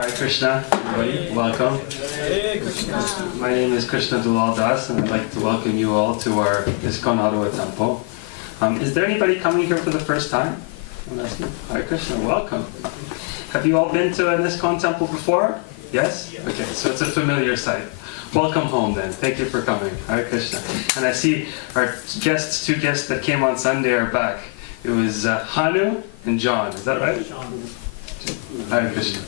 Hare Krishna, everybody. Welcome. My name is Krishna Dulal Das, and I'd like to welcome you all to our ISKCON Ottawa temple. Is there anybody coming here for the first time? Hare Krishna, welcome. Have you all been to an ISKCON temple before? Yes? Okay, so it's a familiar sight. Welcome home then. Thank you for coming. Hare Krishna. And I see our guests, two guests that came on Sunday are back. It was Hanu and John. Is that right? Hare Krishna.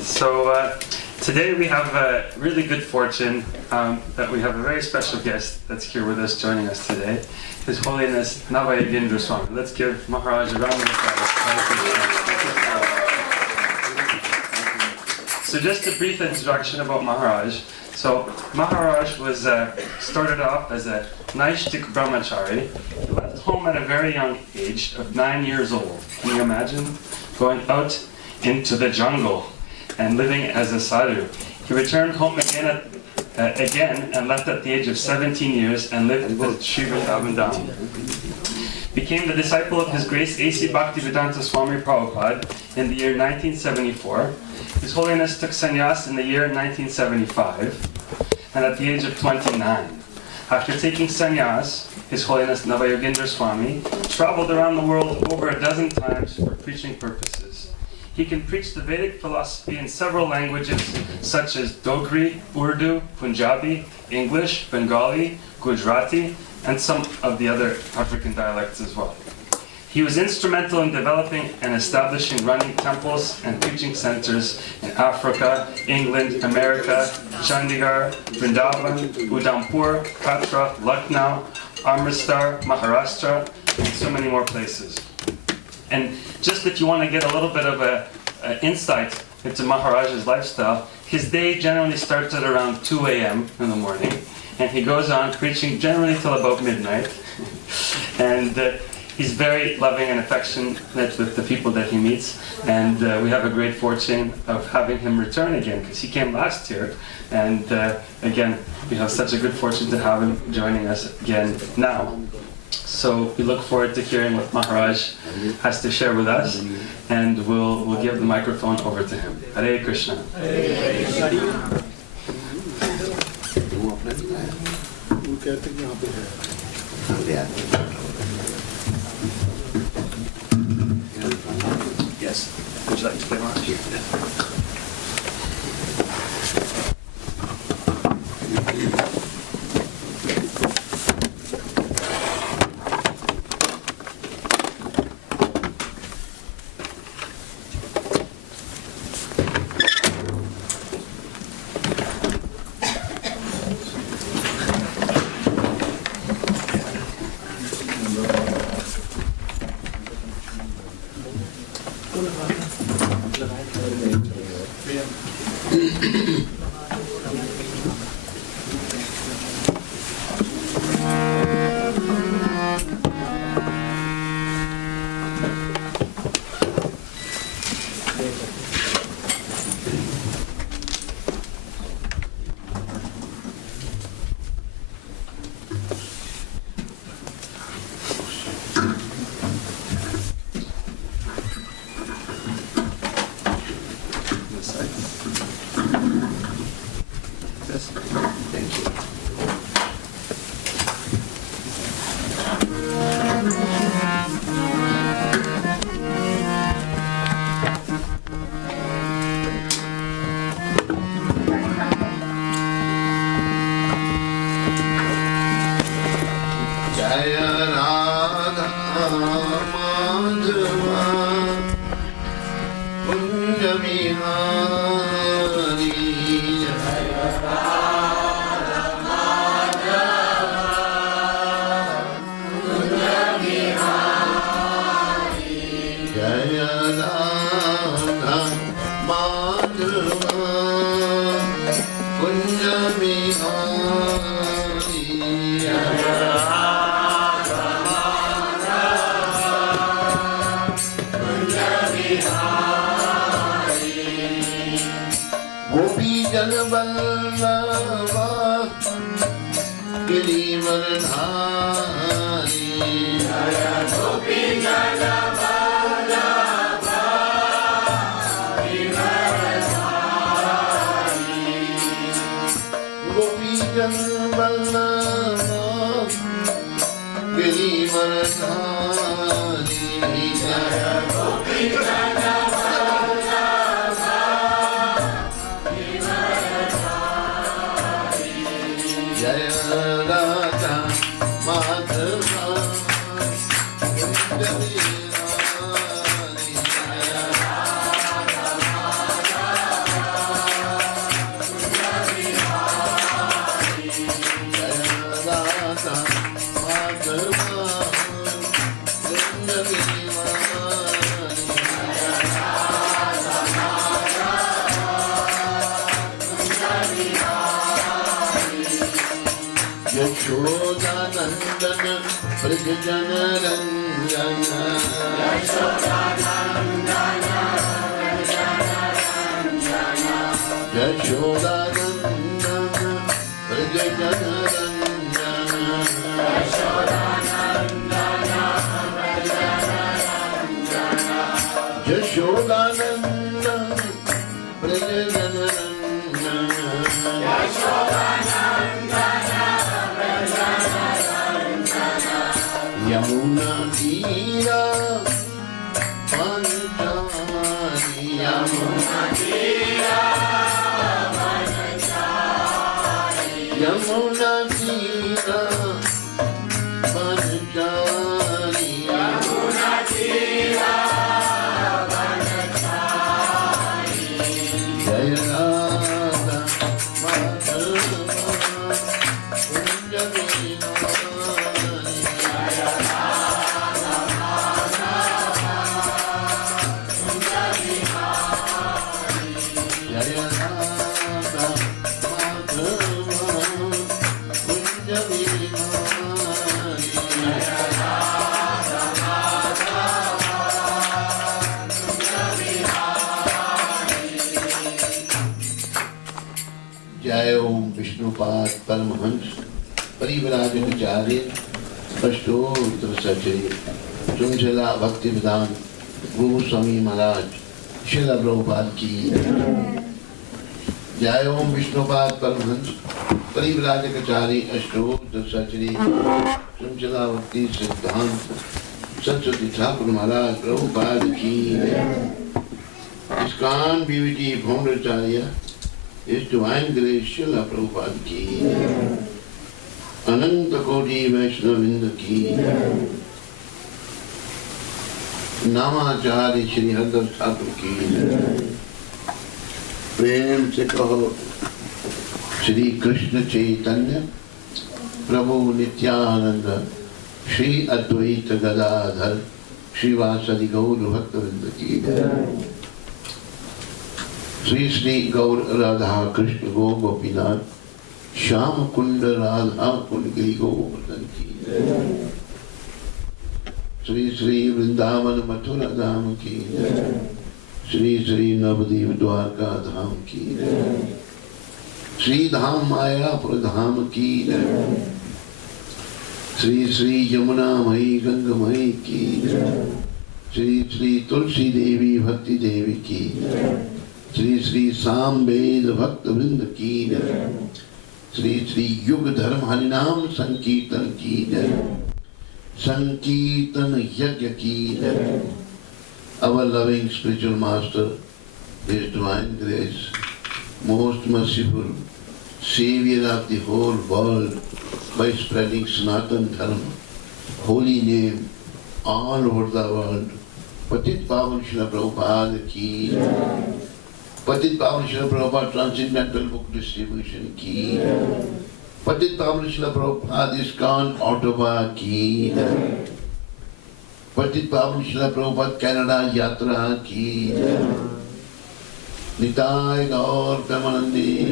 So today we have a really good fortune that we have a very special guest that's here with us, joining us today. His Holiness Nava Yogendra Swami. Let's give Maharaj a round of applause. So just a brief introduction about Maharaj. So Maharaj was started off as a Naishtik brahmachari. He left home at a very young age of 9 years old. Can you imagine going out into the jungle and living as a sadhu? He returned home again and left at the age of 17 years and lived at Sri Vrindavan. Became the disciple of His Grace A.C. Bhaktivedanta Swami Prabhupada in the year 1974. His Holiness took sannyas in the year 1975 and at the age of 29. After taking sannyas, His Holiness Nava Yogendra Swami traveled around the world over a dozen times for preaching purposes. He can preach the Vedic philosophy in several languages such as Dogri, Urdu, Punjabi, English, Bengali, Gujarati, and some of the other African dialects as well. He was instrumental in developing and establishing running temples and preaching centers in Africa, England, America, Chandigarh, Vrindavan, Udhampur, Katra, Lucknow, Amritsar, Maharashtra, and so many more places. And just if you want to get a little bit of an insight into Maharaj's lifestyle, his day generally starts at around 2 a.m. in the morning, and he goes on preaching generally till about midnight. And he's very loving and affectionate with the people that he meets, and we have a great fortune of having him return again, because he came last year, and again, we have such a good fortune to have him joining us again now. So we look forward to hearing what Maharaj has to share with us, and we'll give the microphone over to him. Hare Krishna. Hare Krishna. Yes. Would you like to play Maharaj? Jaya Radha Madhava Kunja Vihari Jaya Radha Madhava Kunja Vihari Jaya Radha Madhava Kunja Vihari Gopi Jal Vallabha Giri Vardhari Jaya Gopi Jal Vallabha Giri Vardhari जय ओम विष्णुपाद परमहंस परिव्राजकाचार्य अष्टोत्तर सचरी चुंचला भक्ति विधान गुरु स्वामी महाराज शिला प्रभुपाद की जय ओम विष्णुपाद परमहंस परिव्राजकाचार्य अष्टोत्तर सचरी चुंचला भक्ति सिद्धांत सरस्वती ठाकुर महाराज प्रभुपाद की ISKCON BVT Foundaचार्य His Divine Grace Srila Prabhupada ki अनंत कोटि वैष्णविंद की नामाचार्य श्री हरदास ठाकुर की प्रेम से कहो श्री कृष्ण चैतन्य प्रभु नित्यानंद श्री अद्वैत गदाधर श्रीवासदि गौर भक्तवृंद की श्री श्री गौर राधा कृष्ण गो गोपीनाथ श्याम कुंड राधा कुंड गिरी गोवर्धन की श्री श्री वृंदावन मथुरा धाम की श्री श्री नवदीप द्वारका धाम की श्री धाम मायापुर धाम की श्री श्री यमुना मई गंगमयी की श्री श्री तुलसी देवी भक्ति देवी की श्री श्री सामवेद भक्त वृंद की श्री श्री युग धर्म हरिनाम संकीर्तन की संकीर्तन यज्ञ की our loving spiritual master, His Divine Grace, most merciful Savior of the whole world by spreading Sanatan Dharma, holy name all over the world. Patit Pavan Srila Prabhupada ki Patit Pavan Srila Prabhupada Transcendental Book Distribution ki Patit Pavan Srila Prabhupada ISKCON Ottawa ki Patit Pavan Srila Prabhupada Canada Yatra ki Nitai Gaur Premanandi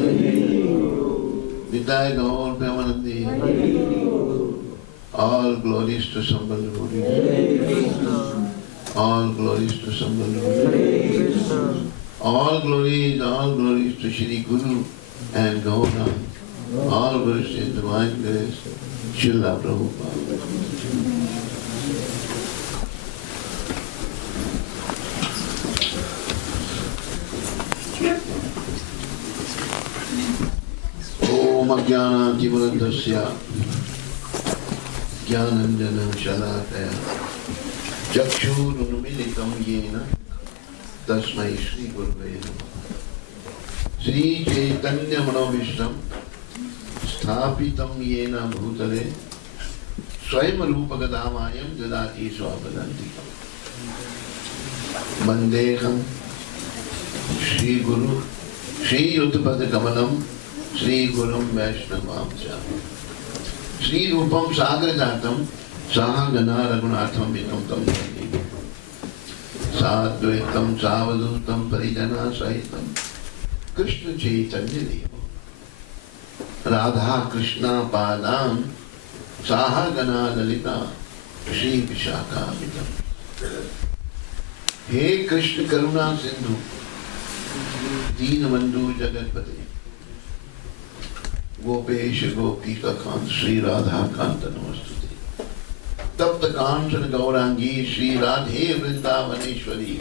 Nitai Gaur Premanandi All glories to Sambandhavuri All glories to Sambandhavuri All glories to Shri Guru and Gaura All glories to His Divine Grace Srila Prabhupada Om Om Ajnana-timirandasya Jnananjana Shalakaya Chakshurunmilitam Yena Tasmai Shri Gurave Namaha. Shri Chaitanya Manovishtam Sthapitam Yena Bhutale Swayam Rupagadhamayam Dadati Swapadantikam. Vandeham Shri Guru Shri Uttapad Kamalam Shri Gurum Vaishnavam Cha Shri Rupam Sagradatam Sahagana Raghunatham Vitam Tam Yadi Sadvaitam Savadutam Parijana Sahitam Krishna Chaitanya Devo Radha Krishna Padam Sahagana Lalita Shri Vishaka Vitam. He Krishna Karuna Sindhu Deenabandhu Jagatpate Gopesha Gopika Kant Sri Radha Kanta Namastute Tapta Kancana Gaurangi Sri Radhe Vrindavaneshwari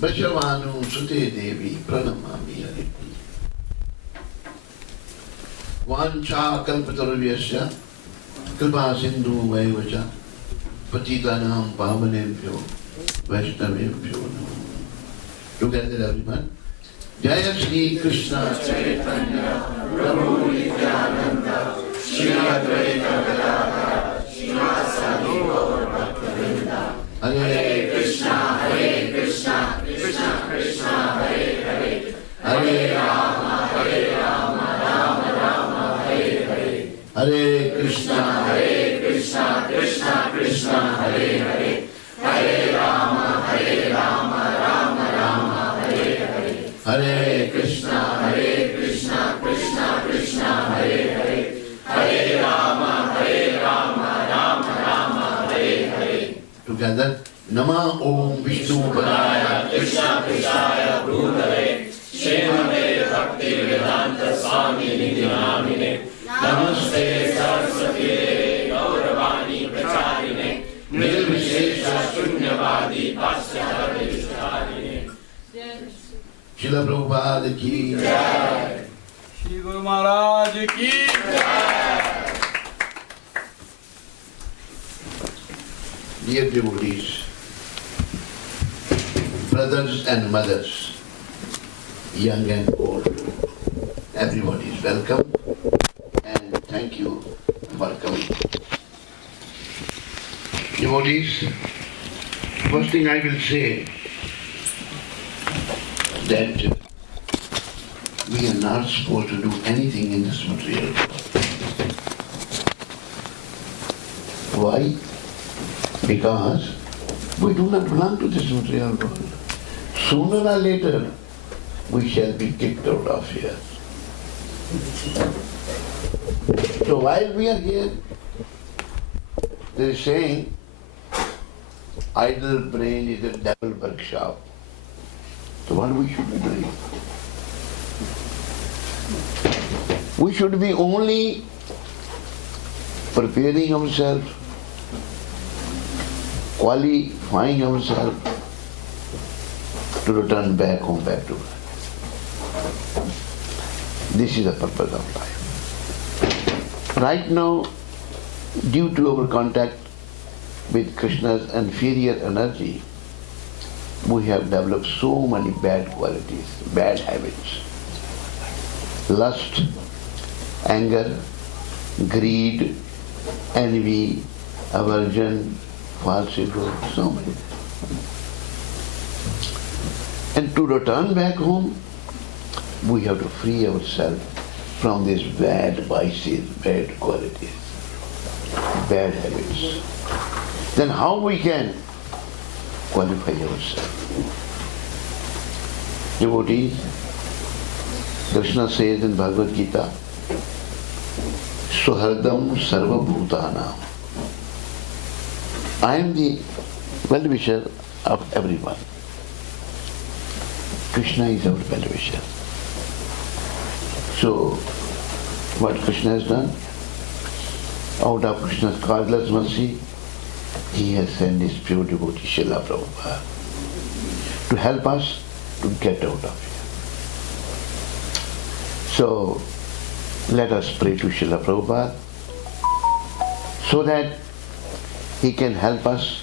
Brajavanu Sute Devi Pranamami Haripi Vancha Kalpatarvyasya Kripa Sindhu Vaivacha Patitanam Pavanebhyo Vaishnavebhyo Namo. Together everyone. Jaya Shri Krishna Chaitanya Prabhu Nityananda Shri Advaita Gadadhara Srivasadi Gaur Bhaktivinoda Hare Krishna Krishna Krishna Hare Hare Hare Rama Rama Rama Hare Hare Hare Krishna Krishna Krishna Hare Hare Hare Rama Rama Rama Hare Hare Hare Krishna Krishna Krishna Hare Hare Hare Rama Rama Hare Hare. Together, Nama Om Vishnu Padaya Krishna Krishaya Bhutale Srimate Bhakti Vedanta Swami Nidhi Namine Namaste Saraswati Deve Gauravani Pracharine Nirvishesha Shunyavadi Pascharya Vishtarine. Srila Prabhupada ki Jai. Shri Guru Maharaj ki Jai. Dear devotees, brothers and mothers, young and old, everybody is welcome and thank you for coming. Devotees, first thing I will say that we are not supposed to do anything in this material world. Why? Because we do not belong to this material world. Sooner or later, we shall be kicked out of here. So while we are here, there is saying, idle brain is a devil workshop. So what we should be doing? We should be only preparing ourselves, qualifying ourselves to return back home, back to God. This is the purpose of life. Right now, due to our contact with Krishna's inferior energy, we have developed so many bad qualities, bad habits. Lust, anger, greed, envy, aversion, falsehood, so many. And to return back home, we have to free ourselves from these bad vices, bad qualities, bad habits. Then how we can qualify ourselves? Devotees, Krishna says in Bhagavad Gita, Suhardam Sarva Bhutanam. I am the well-wisher of everyone. Krishna is our well-wisher. So, what Krishna has done? Out of Krishna's causeless mercy, He has sent His pure devotee, Srila Prabhupada, to help us to get out of here. So, Let us pray to Srila Prabhupada so that he can help us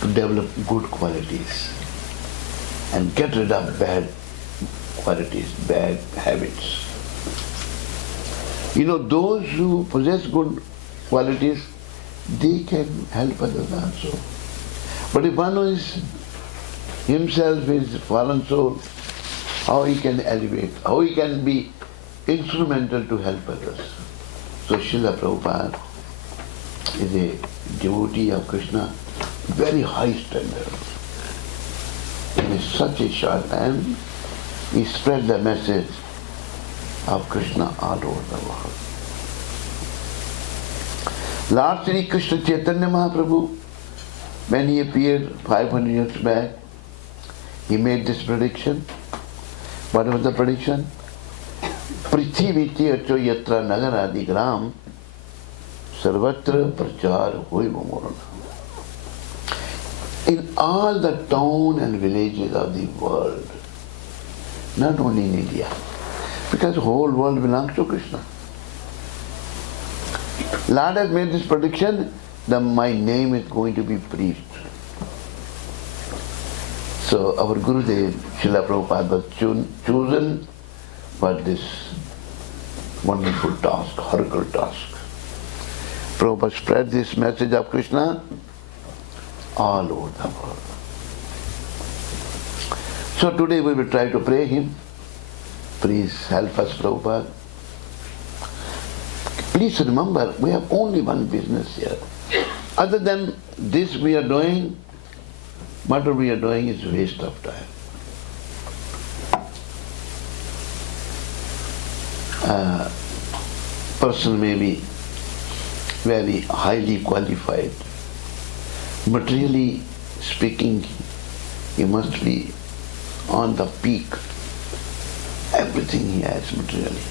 to develop good qualities and get rid of bad qualities, bad habits. You know, those who possess good qualities, they can help others also. But if one is himself is fallen soul, how he can elevate, how he can be instrumental to help others. So Srila Prabhupada is a devotee of Krishna, very high standard. In such a short time, he spread the message of Krishna all over the world. Lord Sri Krishna Chaitanya Mahaprabhu, when he appeared 500 years back, he made this prediction. What was the prediction? Prithiviti acho yatra nagaradi gram sarvatra prachar hoy mamorana. In all the towns and villages of the world, not only in India, because the whole world belongs to Krishna. Lord has made this prediction that my name is going to be preached. So our Gurudev, Srila Prabhupada, was chosen for this wonderful task, horrible task. Prabhupada spread this message of Krishna all over the world. So today we will try to pray him. Please help us, Prabhupada. Please remember, we have only one business here. Other than this we are doing, whatever we are doing is waste of time. Person may be very highly qualified. Materially speaking, he must be on the peak. Everything he has materially.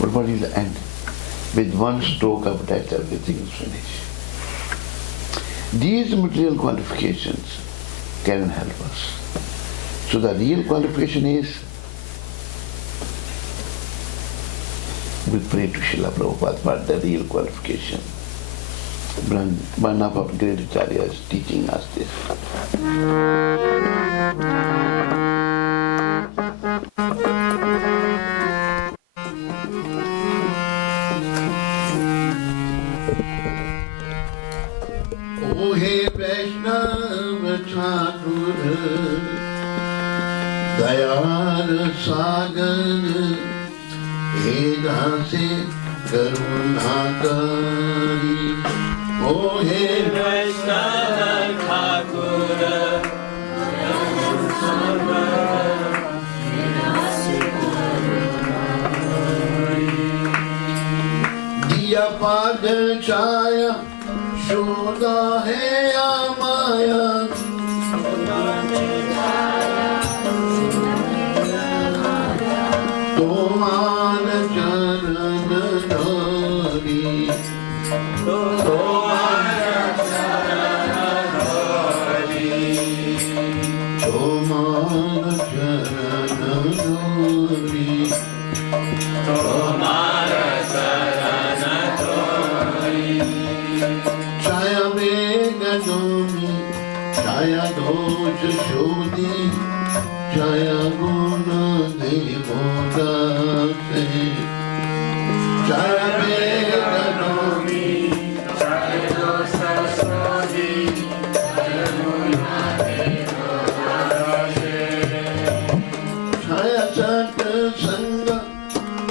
But what is the end? With one stroke of death, everything is finished. These material qualifications can help us. So the real qualification is, we pray to Srila Prabhupada for the real qualification. One of our great acharyas is teaching us this. O he Vaishnava Thakur, Dayar Sagar, he Dase Karuna Kari. O he Vaishnava Thakur, Diya Pad Chaya Shoda hai amaya, Tomar charan dhari, Tomar charan dhari, Tomar charan dhari, Tomar charan dhari. Jaya Megadoni, Jaya Dhoja Shodhi, Jaya Guna Devoda Se. Jaya Megadoni, Jaya Dhoja Shodhi, Jaya Guna Devoda Se. Jaya Sat Sangha,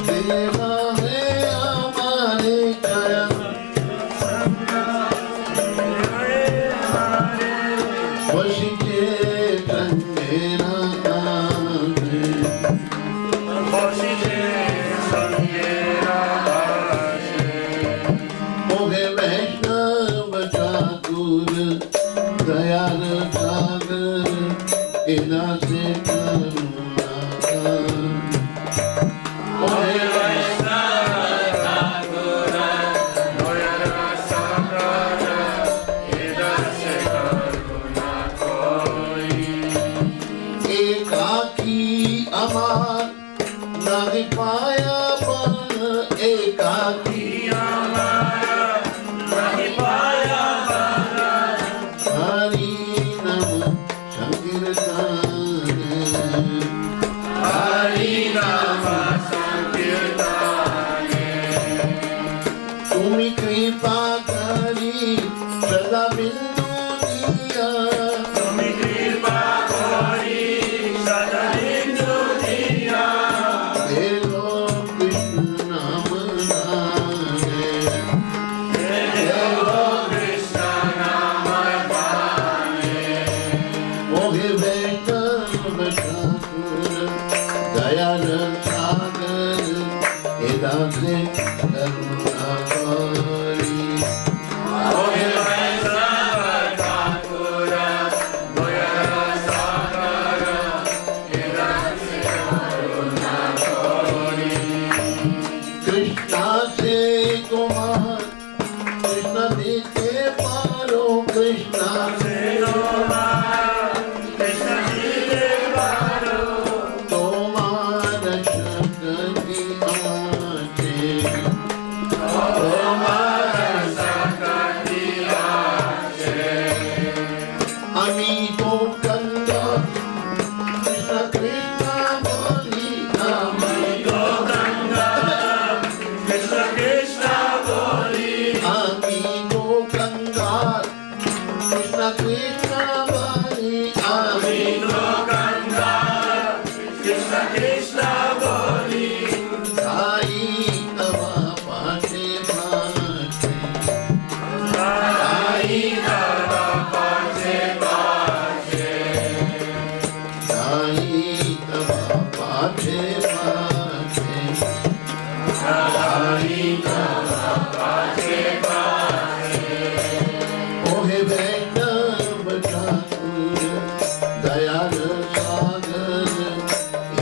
Deva Hai Amare Jaya. Amar, Nagi Paya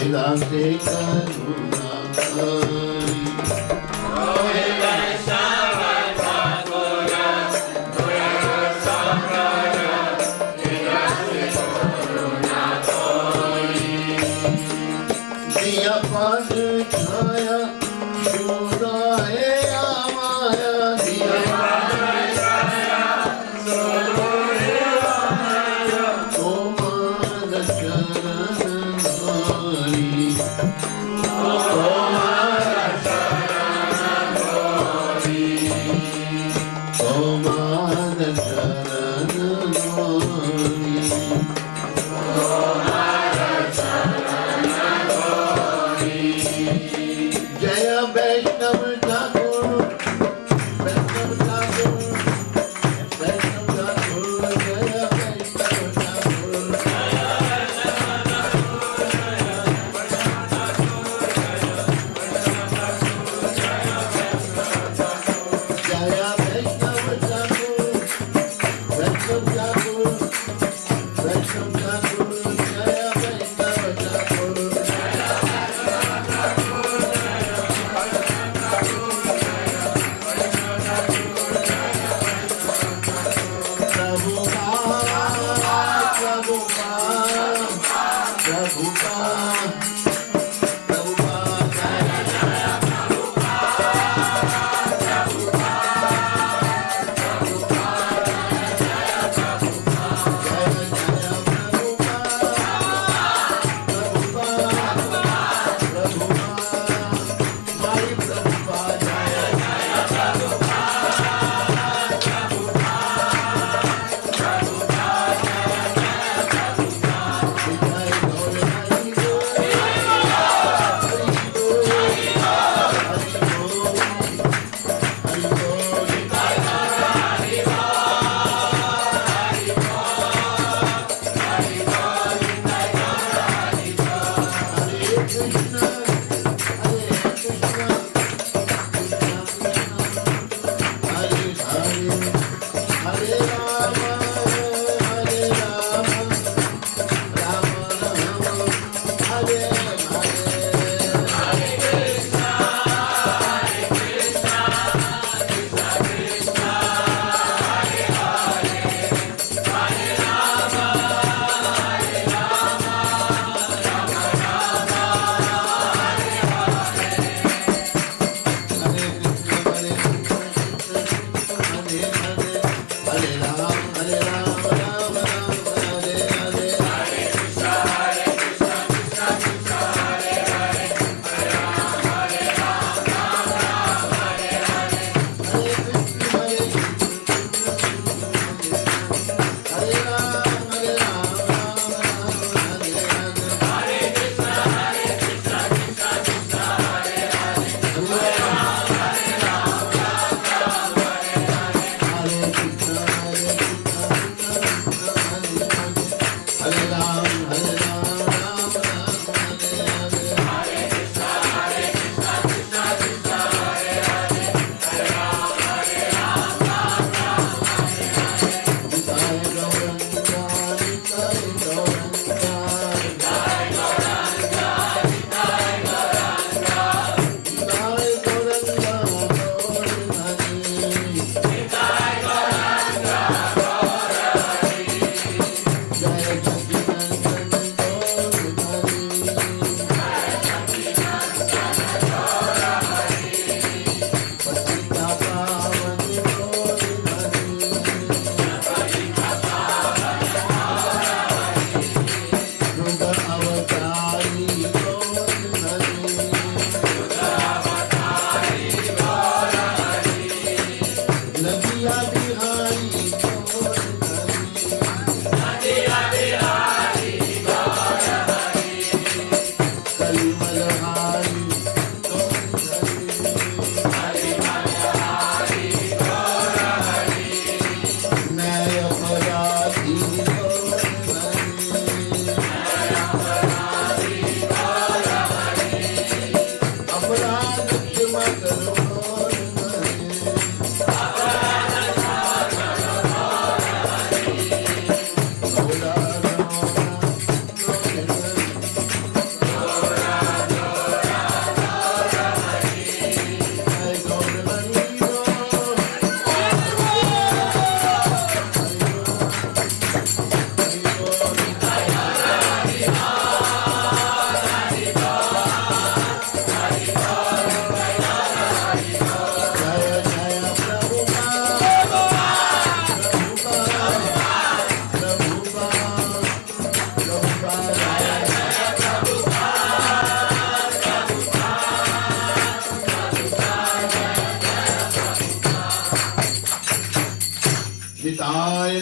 Vedante Karuna Diya Pad Jaya Shudaye Amaya Diya Pad Jaya Shudaye Amaya Tomara Charanari Tomara Charanari Tomara Charanari Jaya Vaishnava Thakur, Vaishnava Thakur, Vaishnava Thakur, Jaya Vaishnava Thakur. Jaya Vaishnava Thakur, Vaishnava Thakur, Vaishnava Thakur, Jaya Vaishnava Thakur.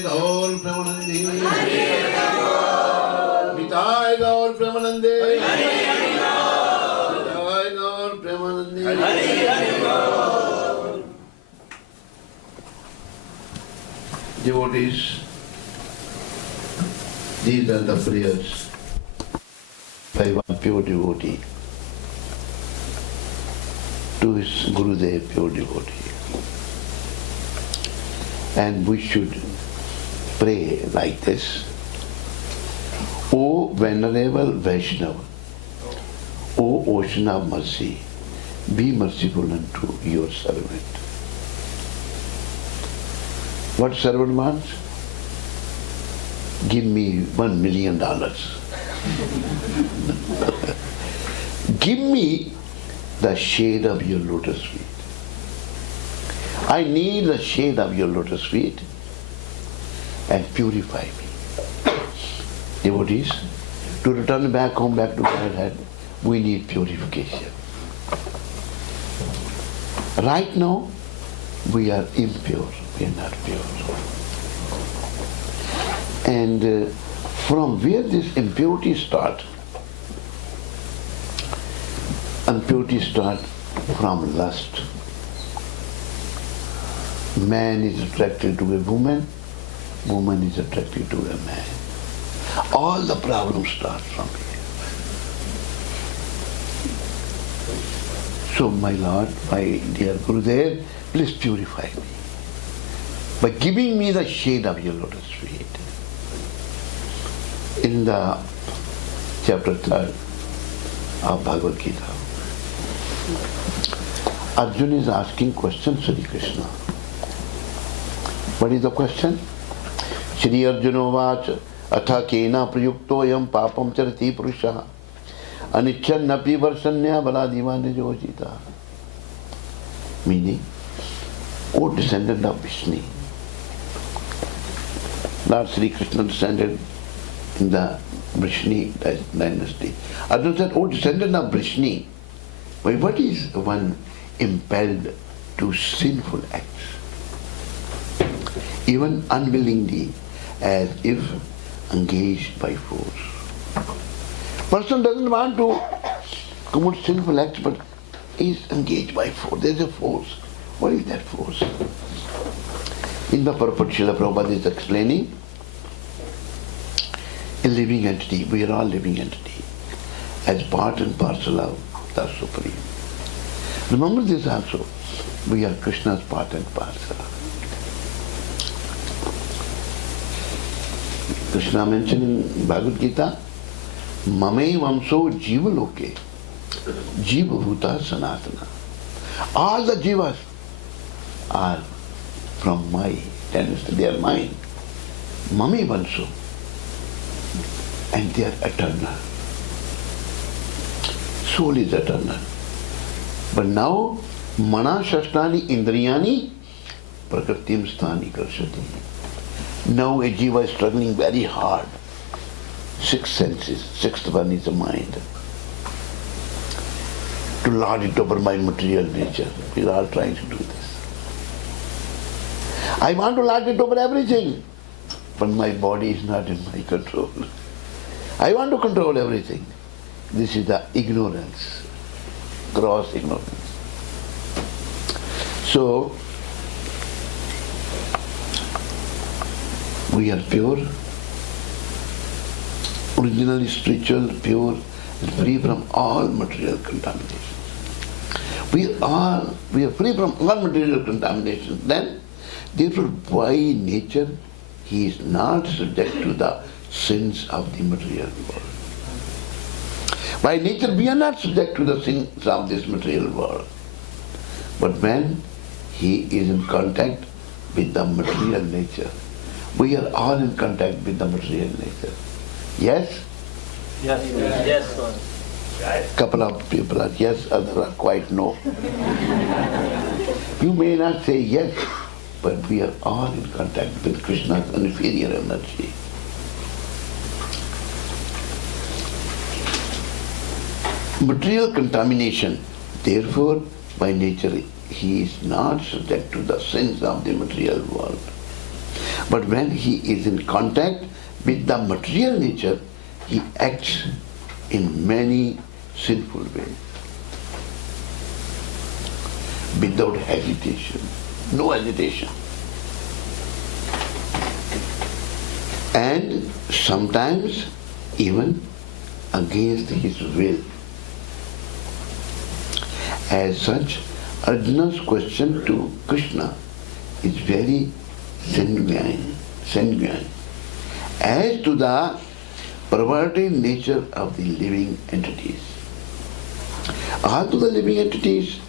Gaur Premanande. Nitai Gaur Premanande. Nitai Gaur Premanande. Devotees, these are the prayers by one pure devotee to his Gurudev, pure devotee. And we should pray like this. O Venerable Vaishnava, O Ocean of Mercy, be merciful unto your servant. What servant wants? Give me $1 million. Give me the shade of your lotus feet. I need the shade of your lotus feet and purify me. Devotees, to return back home, back to Godhead, we need purification. Right now, we are impure, we are not pure. And from where this impurity starts? Impurity starts from lust. Man is attracted to a woman, woman is attracted to a man. All the problems start from here. So my Lord, my dear Gurudev, please purify me by giving me the shade of your lotus feet. In the chapter 3rd of Bhagavad Gita, Arjuna is asking question Sri Krishna. What is the question? Shri Arjuna vacha atha kena prayukto yam papam charati purusha anichan napi varsanya baladima nijojita. Meaning, O descendant of Vishnu, Lord Sri Krishna descended in the Vrishni dynasty. Arjuna said, O descendant of Vrishni, what is one impelled to sinful acts? Even unwillingly, as if engaged by force. Person doesn't want to commit sinful acts, but is engaged by force. There is a force. What is that force? In the purport, Srila Prabhupada is explaining, a living entity, we are all living entity, as part and parcel of the Supreme. Remember this also, we are Krishna's part and parcel. Krishna mentioned in Bhagavad Gita, Mamai Vamso Jiva Loke, Jiva Bhuta Sanatana. All the jivas are from my dynasty, they are mine. Mamai Vamso. And they are eternal. Soul is eternal. But now, Mana Shashtani Indriyani Prakritim Sthani Karshati. Now a jiva is struggling very hard. 6 senses, 6th one is the mind. To lord it over my material nature. We are all trying to do this. I want to lord it over everything, but my body is not in my control. I want to control everything. This is the ignorance, gross ignorance. So, we are pure, originally spiritual, pure, and free from all material contamination. We are free from all material contamination. Then, therefore, by nature, he is not subject to the sins of the material world. By nature, we are not subject to the sins of this material world. But when he is in contact with the material nature, we are all in contact with the material nature. Yes? Yes, yes, sir. Couple of people are yes, others are quite no. You may not say yes, but we are all in contact with Krishna's inferior energy. Material contamination, therefore, by nature, he is not subject to the sins of the material world. But when he is in contact with the material nature, he acts in many sinful ways. Without hesitation. No hesitation. And sometimes even against his will. As such, Arjuna's question to Krishna is very sanguine as to the perverted nature of the living entities. Although the living entities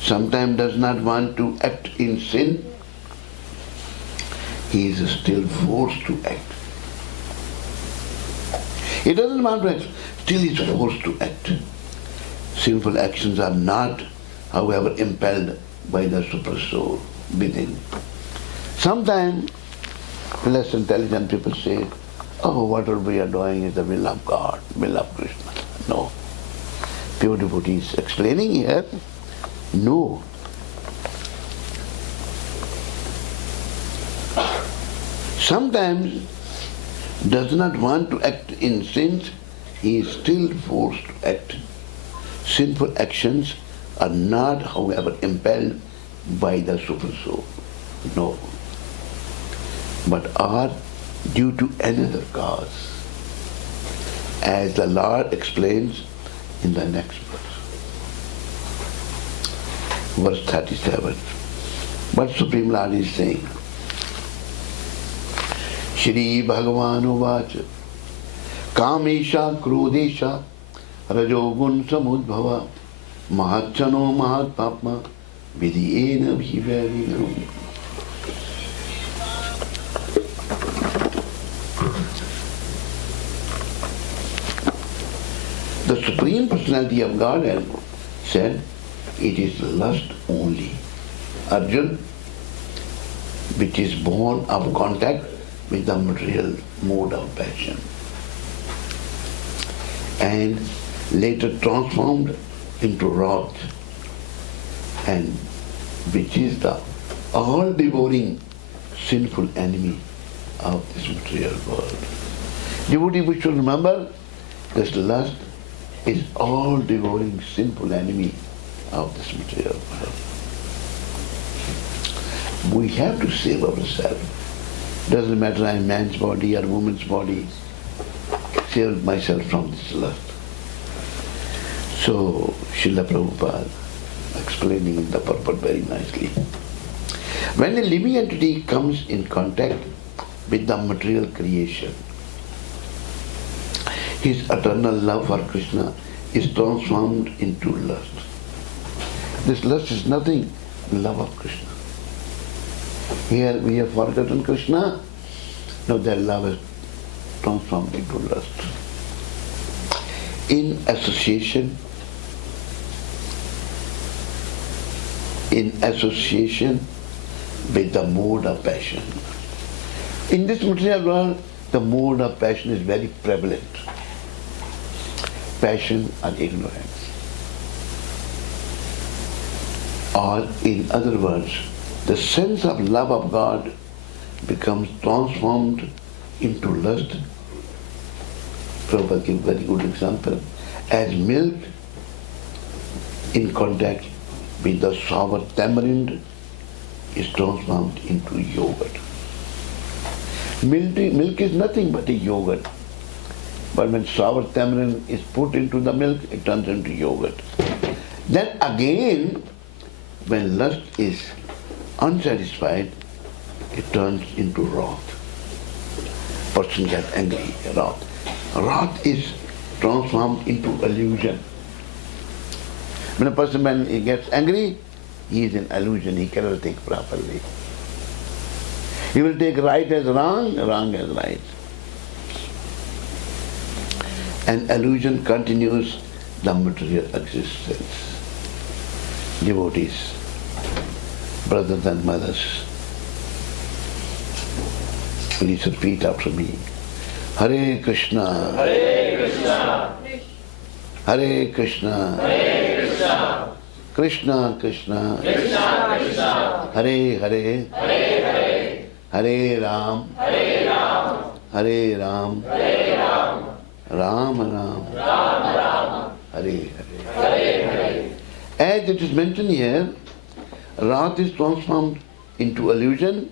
sometimes does not want to act in sin, he is still forced to act. He doesn't want to act, still he is forced to act. Sinful actions are not, however, impelled by the super soul within. Sometimes less intelligent people say, oh, whatever we are doing is the will of God, will of Krishna. No. Pure devotees explaining here, no. Sometimes does not want to act in sins, he is still forced to act. Sinful actions are not, however, impelled by the super soul. No. But are due to another cause, as the Lord explains in the next verse. Verse 37. What Supreme Lord is saying? Shri Bhagavan Uvacha Kamesha Krodesha Rajogun Samudbhava Mahachano Mahatpapma Vidiyena Bhivarinam. The Supreme Personality of Godhead said, it is lust only, Arjun, which is born of contact with the material mode of passion and later transformed into wrath, and which is the all-devouring sinful enemy of this material world. Devotee, we should remember this lust is all-devouring sinful enemy of this material world. We have to save ourselves. Doesn't matter I'm man's body or woman's body, save myself from this lust. So, Srila Prabhupada explaining in the purport very nicely. When a living entity comes in contact with the material creation, his eternal love for Krishna is transformed into lust. This lust is nothing but love of Krishna. Here we have forgotten Krishna, now that love is transformed into lust. In association with the mode of passion. In this material world, the mode of passion is very prevalent. Passion or ignorance. Or in other words, the sense of love of God becomes transformed into lust. Prabhupada gives a very good example. As milk in contact with the sour tamarind is transformed into yogurt. Milk is nothing but a yogurt. But when sour tamarind is put into the milk, it turns into yogurt. Then again, when lust is unsatisfied, it turns into wrath. Person gets angry, wrath. Wrath is transformed into illusion. When a person, when he gets angry, he is in illusion, he cannot think properly. He will take right as wrong, wrong as right. And illusion continues the material existence. Devotees, brothers and mothers, please repeat after me. Hare Krishna, Hare Krishna, Hare Krishna, Hare Krishna, Krishna Krishna, Krishna Krishna, Hare Hare, Hare Hare, Hare Ram, Hare Ram, Hare Ram, Hare Ram, Ram Ram, Ram Ram, Hare Hare. Hare Hare. As it is mentioned here, wrath is transformed into illusion,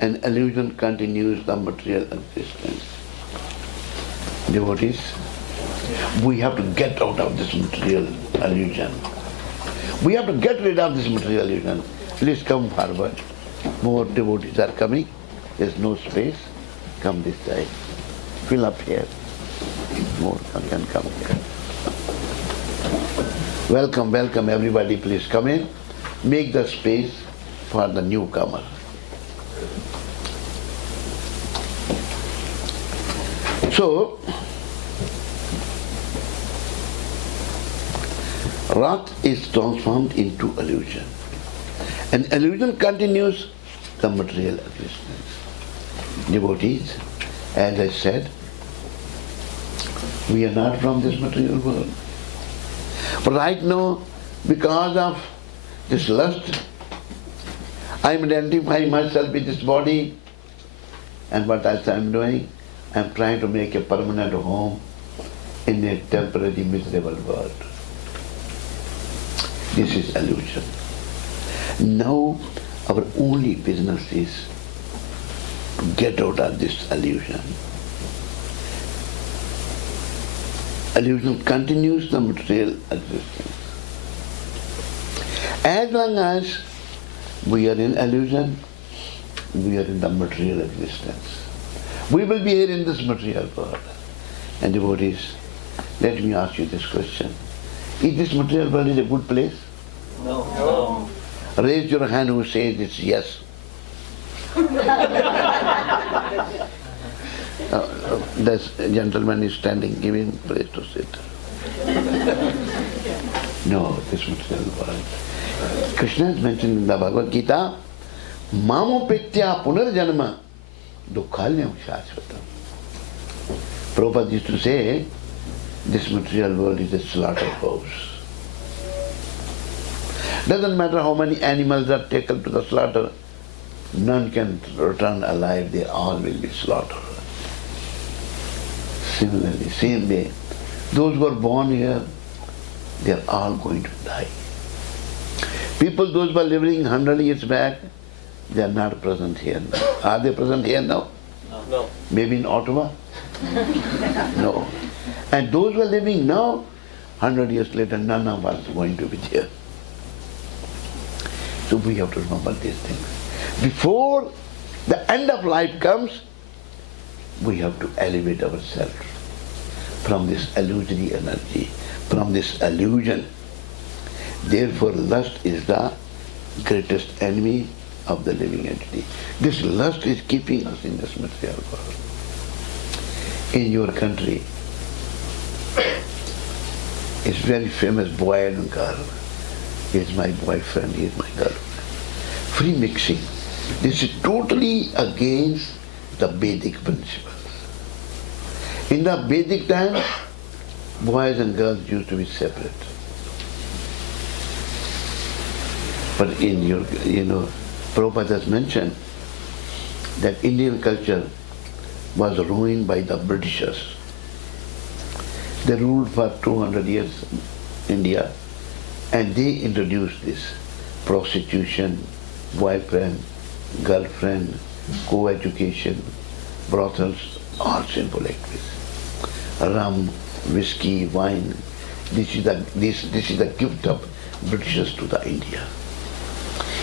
and illusion continues the material existence. Devotees, we have to get out of this material illusion. We have to get rid of this material illusion. Please come forward. More devotees are coming. There's no space. Come this side. Fill up here. More can come here. Welcome, welcome everybody. Please come in. Make the space for the newcomer. So, wrath is transformed into illusion. And illusion continues the material existence. Devotees, as I said, we are not from this material world. But right now, because of this lust, I am identifying myself with this body, and what else I am doing? I am trying to make a permanent home in a temporary miserable world. This is illusion. Now our only business is to get out of this illusion. Illusion continues the material existence. As long as we are in illusion, we are in the material existence. We will be here in this material world. And devotees, let me ask you this question. Is this material world a good place? No. Raise your hand who says it's yes. This gentleman is standing, giving place to sit. No, this material world. Krishna is mentioned in the Bhagavad Gita, Mamo Pitya Punarjanma Dukhalyam Shashvatam. Prabhupada used to say, this material world is a slaughterhouse. Doesn't matter how many animals are taken to the slaughter, none can return alive, they all will be slaughtered. Similarly, same way, those who are born here, they are all going to die. People, those who are living 100 years back, they are not present here now. Are they present here now? No. Maybe in Ottawa? No. And those who are living now, 100 years later, none of us are going to be here. So we have to remember these things. Before the end of life comes, we have to elevate ourselves from this illusory energy, from this illusion. Therefore, lust is the greatest enemy of the living entity. This lust is keeping us in this material world. In your country, it's very famous boy and girl. He is my boyfriend, he is my girlfriend. Free mixing. This is totally against the Vedic principles. In the Vedic time, boys and girls used to be separate. But in your, Prabhupada has mentioned that Indian culture was ruined by the Britishers. They ruled for 200 years India, and they introduced this prostitution, boyfriend, girlfriend, co-education, brothels, all sinful activities. Rum, whiskey, wine. This is the gift of Britishers to the India.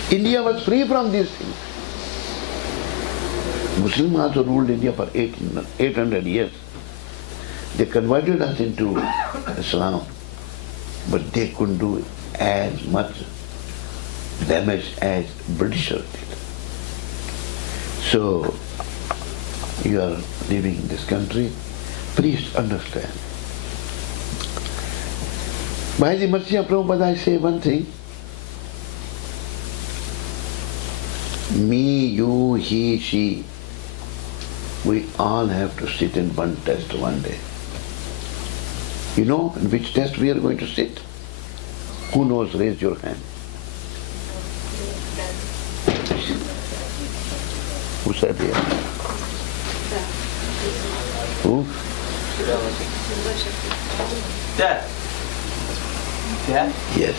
India was free from these things. Muslims also ruled India for 800 years. They converted us into Islam, but they couldn't do as much damage as Britishers did. So, you are living in this country, please understand. By the mercy of Prabhupada, I say one thing. Me, you, he, she, we all have to sit in one test one day. You know in which test we are going to sit? Who knows? Raise your hand. Who said here? Who? Death. Death? Yes.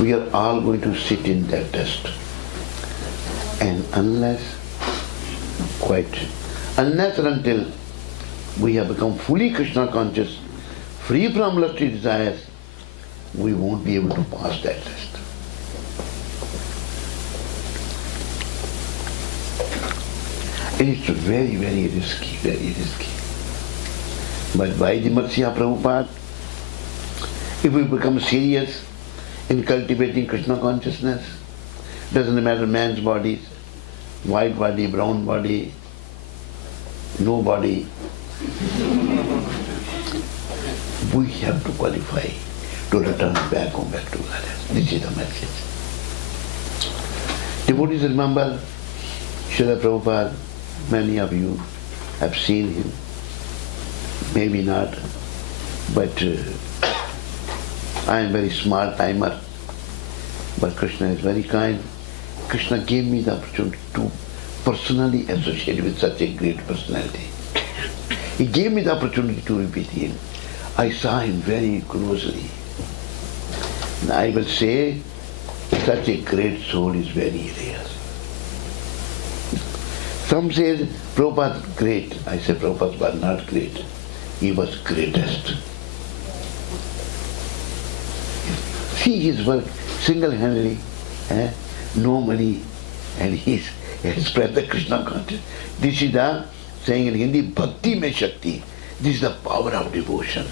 We are all going to sit in that dust. And unless and until we have become fully Krishna conscious, free from lusty desires, we won't be able to pass that test. And it's very, very risky, very risky. But by the mercy of Prabhupada, if we become serious in cultivating Krishna consciousness, doesn't matter man's bodies, white body, brown body, no body, we have to qualify to return back home, back to God. This is the message. Devotees remember Srila Prabhupada, many of you have seen him, maybe not, but I am very small timer, but Krishna is very kind. Krishna gave me the opportunity to personally associate with such a great personality. He gave me the opportunity to be with him. I saw him very closely. And I will say, such a great soul is very rare. Some say Prabhupada great. I say Prabhupada was not great. He was greatest. See his work single-handedly, no money, and he has spread the Krishna consciousness. This is the saying in Hindi, Bhakti mein Shakti. This is the power of devotion.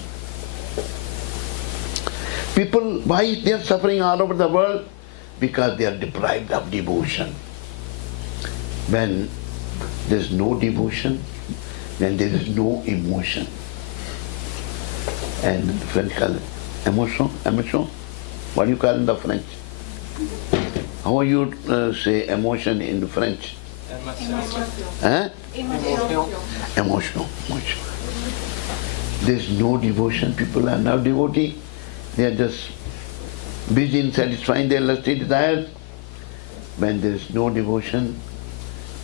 People, why they are suffering all over the world? Because they are deprived of devotion. When there is no devotion, then there is no emotion. And French call it emotion. What do you call in the French? How you say emotion in French? Emotion. There is no devotion. People are not devotee. They are just busy in satisfying their lusty desires. When there is no devotion,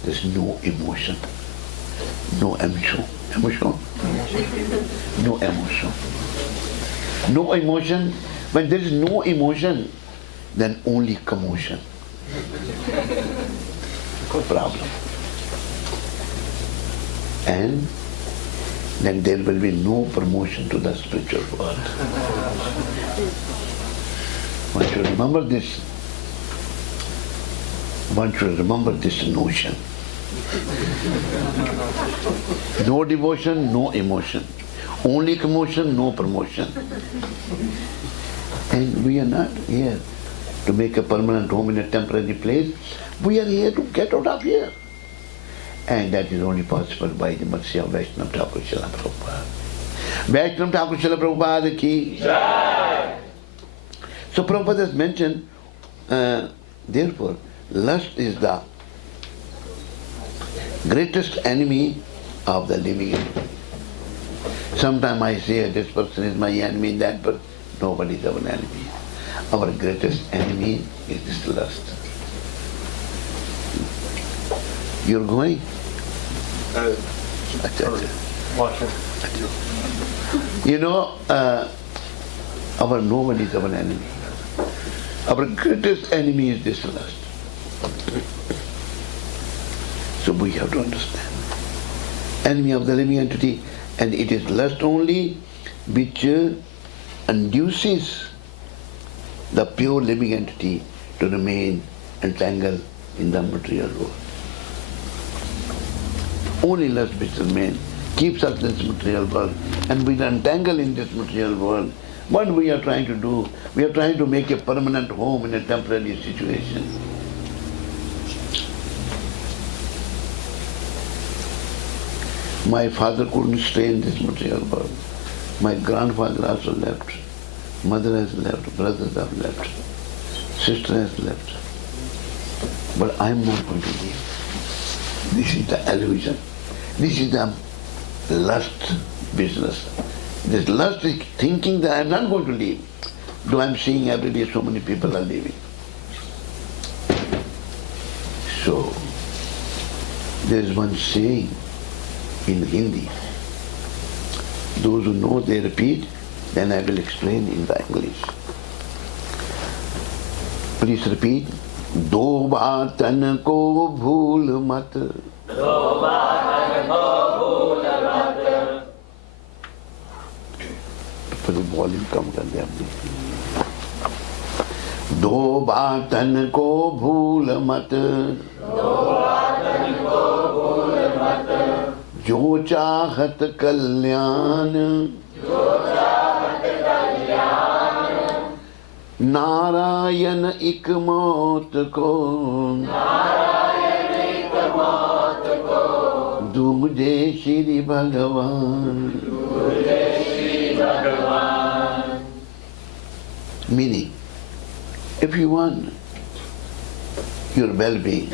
there is no emotion. No emotion. No emotion. No emotion. When there is no emotion, then only commotion. Good problem. And then there will be no promotion to the spiritual world. One should remember this. One should remember this notion. No devotion, no emotion. Only commotion, no promotion. And we are not here to make a permanent home in a temporary place. We are here to get out of here. And that is only possible by the mercy of Vaishnava Thakur Srila Prabhupada. Vaishnava Thakur Srila Prabhupada ki Jaya. So Prabhupada has mentioned, therefore, lust is the greatest enemy of the living entity. Sometimes I say this person is my enemy, that person. Nobody is our enemy. Our greatest enemy is this lust. You're going? You know, nobody is our enemy. Our greatest enemy is this lust. So we have to understand. Enemy of the living entity, and it is lust only which induces the pure living entity to remain entangled in the material world. Only lust which remains keeps us in this material world, and we are entangled in this material world. What we are trying to do? We are trying to make a permanent home in a temporary situation. My father couldn't stay in this material world. My grandfather also left. Mother has left. Brothers have left. Sister has left. But I am not going to leave. This is the illusion. This is the lust business. This lust is thinking that I am not going to leave. Though I am seeing every day so many people are leaving. So, there is one saying in Hindi. Those who know, they repeat, then I will explain in the English. Please repeat. दो बार तन को भूल मत, दो बार को भूल मत, फिर वॉल्यूम कम कर दे अपनी। दो बार तन को भूल मत, दो बार तन को भूल मत, जो चाहत कल्याण, जो चाहत कल्याण, नारायण इक मौत को, नारायण एक मौत को, दूजे श्री भगवान। दूजे श्री भगवान। Meaning, if you want your well-being,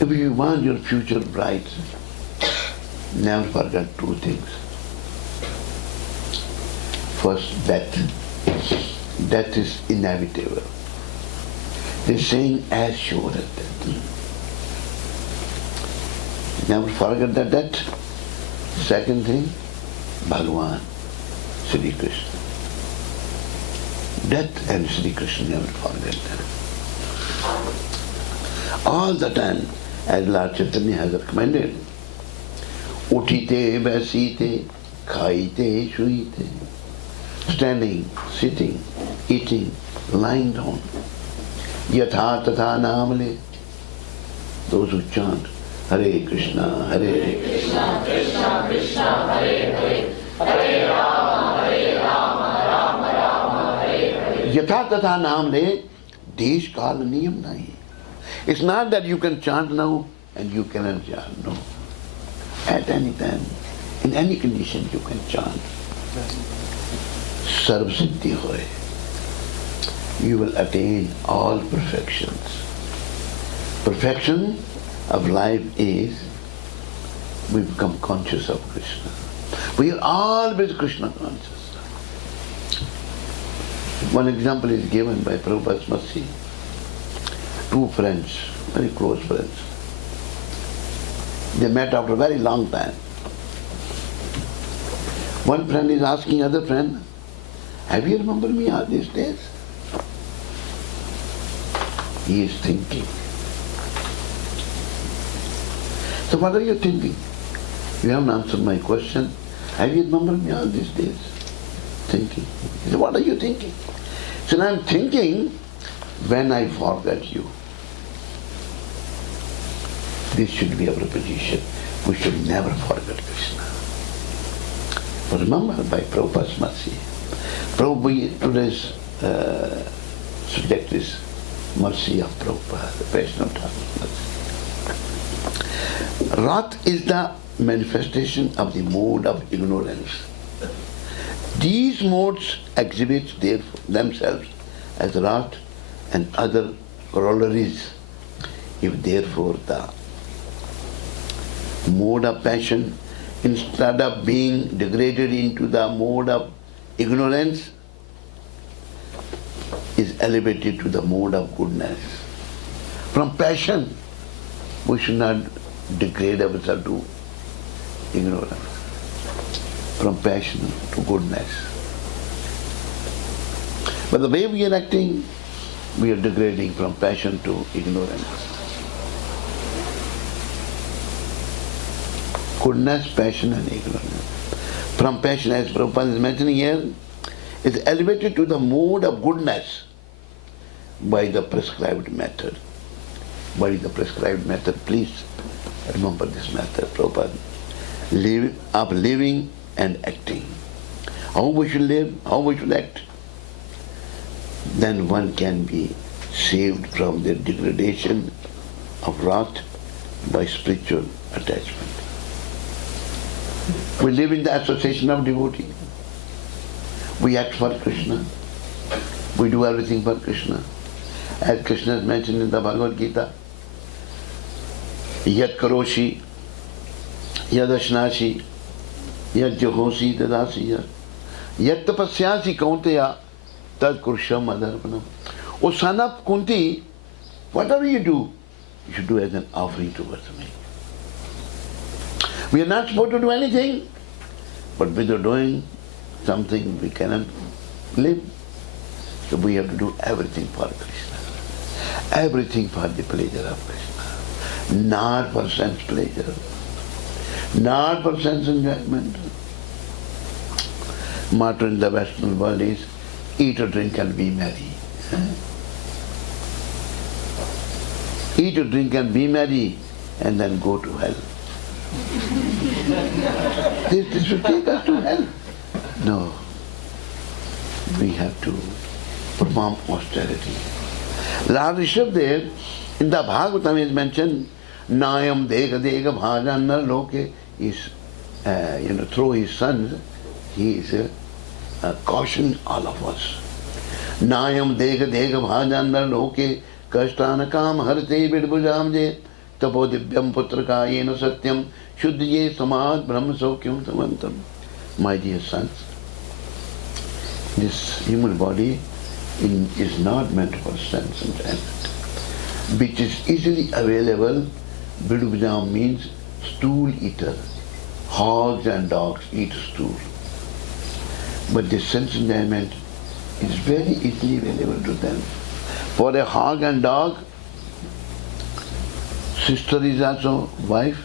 if you want your future bright, never forget two things. First, death. Death is inevitable. They're saying as sure as death. Never forget that death. Second thing, Bhagavan, Sri Krishna. Death and Sri Krishna, never forget that. All the time, as Lord Chaitanya has recommended, Uthite, Basite, Khaite, Shuite, standing, sitting, eating, lying down. Yatha tatha namale. Those who chant Hare Krishna, Hare Krishna, Krishna, Krishna, Hare Hare, Hare Rama, Hare Rama, Rama Rama, Hare Hare. Yatha tatha namale, desh kal niyam nahi. It's not that you can chant now and you cannot chant. No. At any time, in any condition you can chant. Sarv Siddhi hoye. You will attain all perfections. Perfection of life is we become conscious of Krishna. We are always Krishna conscious. One example is given by Prabhupada's mercy. Two friends, very close friends. They met after a very long time. One friend is asking other friend, have you remembered me all these days? He is thinking. So what are you thinking? You haven't answered my question. Have you remembered me all these days? Thinking. He said, what are you thinking? He said, I'm thinking when I forget you. This should be our position. We should never forget Krishna. But remember, by Prabhupada's mercy, today's subject is mercy of Prabhupada, the Vaishnava mercy. Wrath is the manifestation of the mode of ignorance. These modes exhibit themselves as wrath and other corollaries. If therefore the mode of passion, instead of being degraded into the mode of ignorance, is elevated to the mode of goodness. From passion, we should not degrade ourselves to ignorance. From passion to goodness. But the way we are acting, we are degrading from passion to ignorance. Goodness, passion and ignorance. From passion, as Prabhupada is mentioning here, is elevated to the mode of goodness by the prescribed method. By the prescribed method, please remember this method, Prabhupada. Of living and acting. How we should live, how we should act. Then one can be saved from the degradation of wrath by spiritual attachment. We live in the association of devotees. We act for Krishna. We do everything for Krishna. As Krishna is mentioned in the Bhagavad Gita, Yat karoshi, yad ashnashi, yad jahosi dadasi, yat tapasyasi kaunteya, tad kursham adharpanam. O son of Kunti, whatever you do, you should do as an offering towards me. We are not supposed to do anything, but without doing something we cannot live. So we have to do everything for Krishna. Everything for the pleasure of Krishna. Not for sense pleasure. Not for sense enjoyment. Motto in the Western world is eat or drink and be merry. Eat or drink and be merry and then go to hell. This will take us to hell. No. We have to perform austerity. Lord Rishabdev in the Bhagavatam is mentioned, Nayam Dega Dega Bhajanna Loke is, through his sons, he is cautioning all of us. Nayam Dega Dega Bhajanna Loke Kashtana Kam Harte Vidbujam Je Tapo Divyam Putraka Yena Satyam Shuddhye Samad Brahma Sokyam Samantam. My dear sons, this human body is not meant for sense enjoyment, which is easily available. Vidbujam means stool eater. Hogs and dogs eat stool. But this sense enjoyment is very easily available to them. For a hog and dog, sister is also wife,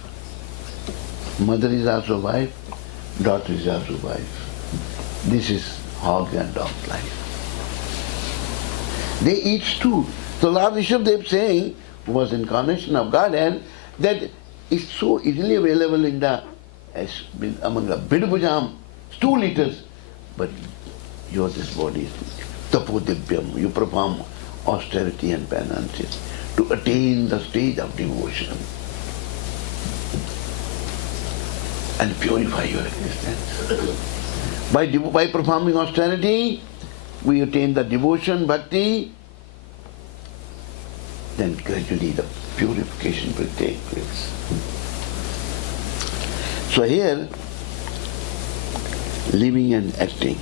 mother is also wife, daughter is also wife. This is hog and dog life. They eat stool. So Lord Rishabdev saying, who was incarnation of Godhead, that is so easily available in the among the Vidbujam, stool eaters, but this body is tapodivyam. You perform austerity and penances to attain the stage of devotion and purify your existence. By performing austerity, we attain the devotion, bhakti, then gradually the purification will take place. So here, living and acting,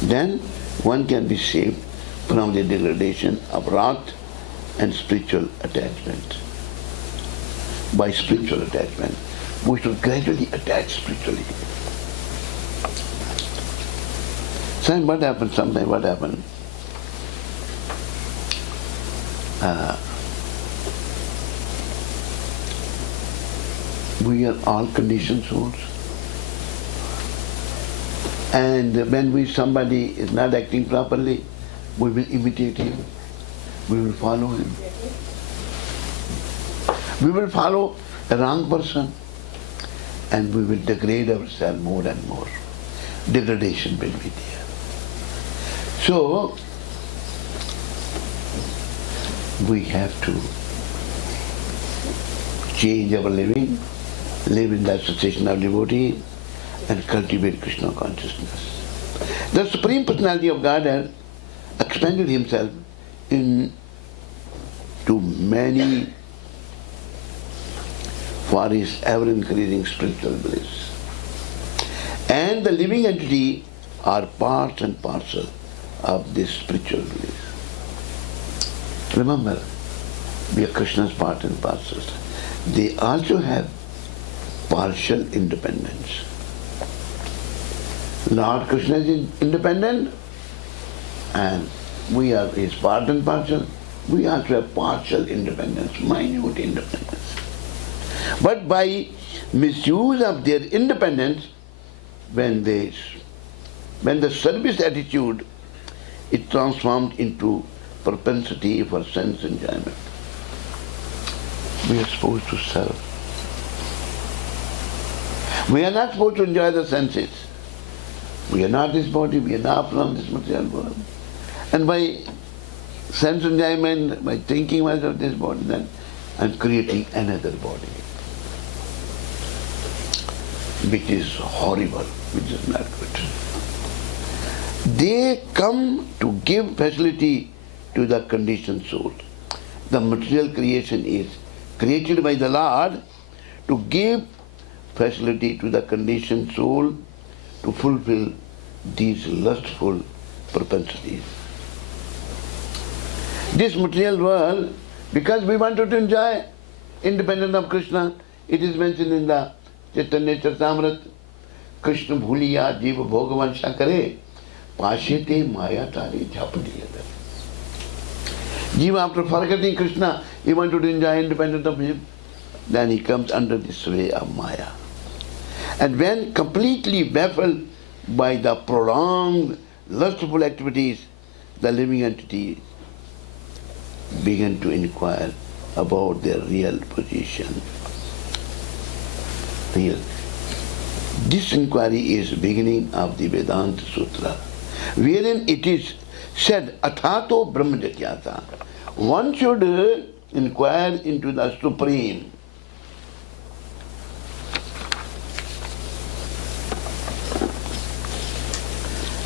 then one can be saved from the degradation of wrath and spiritual attachment. By spiritual attachment, we should gradually attach spiritually. Sometimes what happened? We are all conditioned souls. And when somebody is not acting properly, we will imitate him. We will follow him. We will follow a wrong person and we will degrade ourselves more and more. Degradation will be there. So, we have to change our living, live in the association of devotees, and cultivate Krishna consciousness. The Supreme Personality of Godhead expanded himself into many for his ever-increasing spiritual bliss. And the living entity are part and parcel of this spiritual bliss. Remember, we are Krishna's part and parcel. They also have partial independence. Lord Krishna is independent and we are his part and parcel. We also have partial independence, minute independence. But by misuse of their independence, when the service attitude is transformed into propensity for sense enjoyment, we are supposed to serve. We are not supposed to enjoy the senses. We are not this body, we are not from this material world. And by sense enjoyment, by thinking myself this body, then I am creating another body, which is horrible, which is not good. They come to give facility to the conditioned soul. The material creation is created by the Lord to give facility to the conditioned soul to fulfill these lustful propensities. This material world Because we wanted to enjoy independent of Krishna. It is mentioned in the Chaitanya Charitamrita. Krishna bhuliya jiva bhogavansha kare pashete maya tari jhapadiyada. Jiva, after forgetting Krishna, he wanted to enjoy independent of him. Then he comes under the sway of Maya. And when completely baffled by the prolonged lustful activities, the living entities begin to inquire about their real position. This inquiry is beginning of the Vedanta Sutra, wherein it is said, Athato Brahma Jigyasa. One should inquire into the Supreme.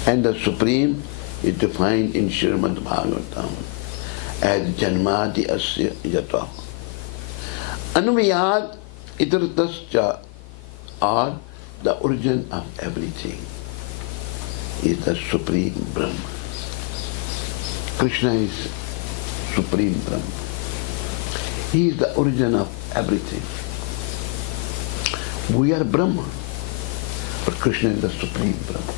And the Supreme is defined in Srimad Bhagavatam as Janmadi Asya Yata. Anuvayad Idratascha, or the origin of everything, is the Supreme Brahma. Krishna is Supreme Brahma. He is the origin of everything. We are Brahma, but Krishna is the Supreme Brahma.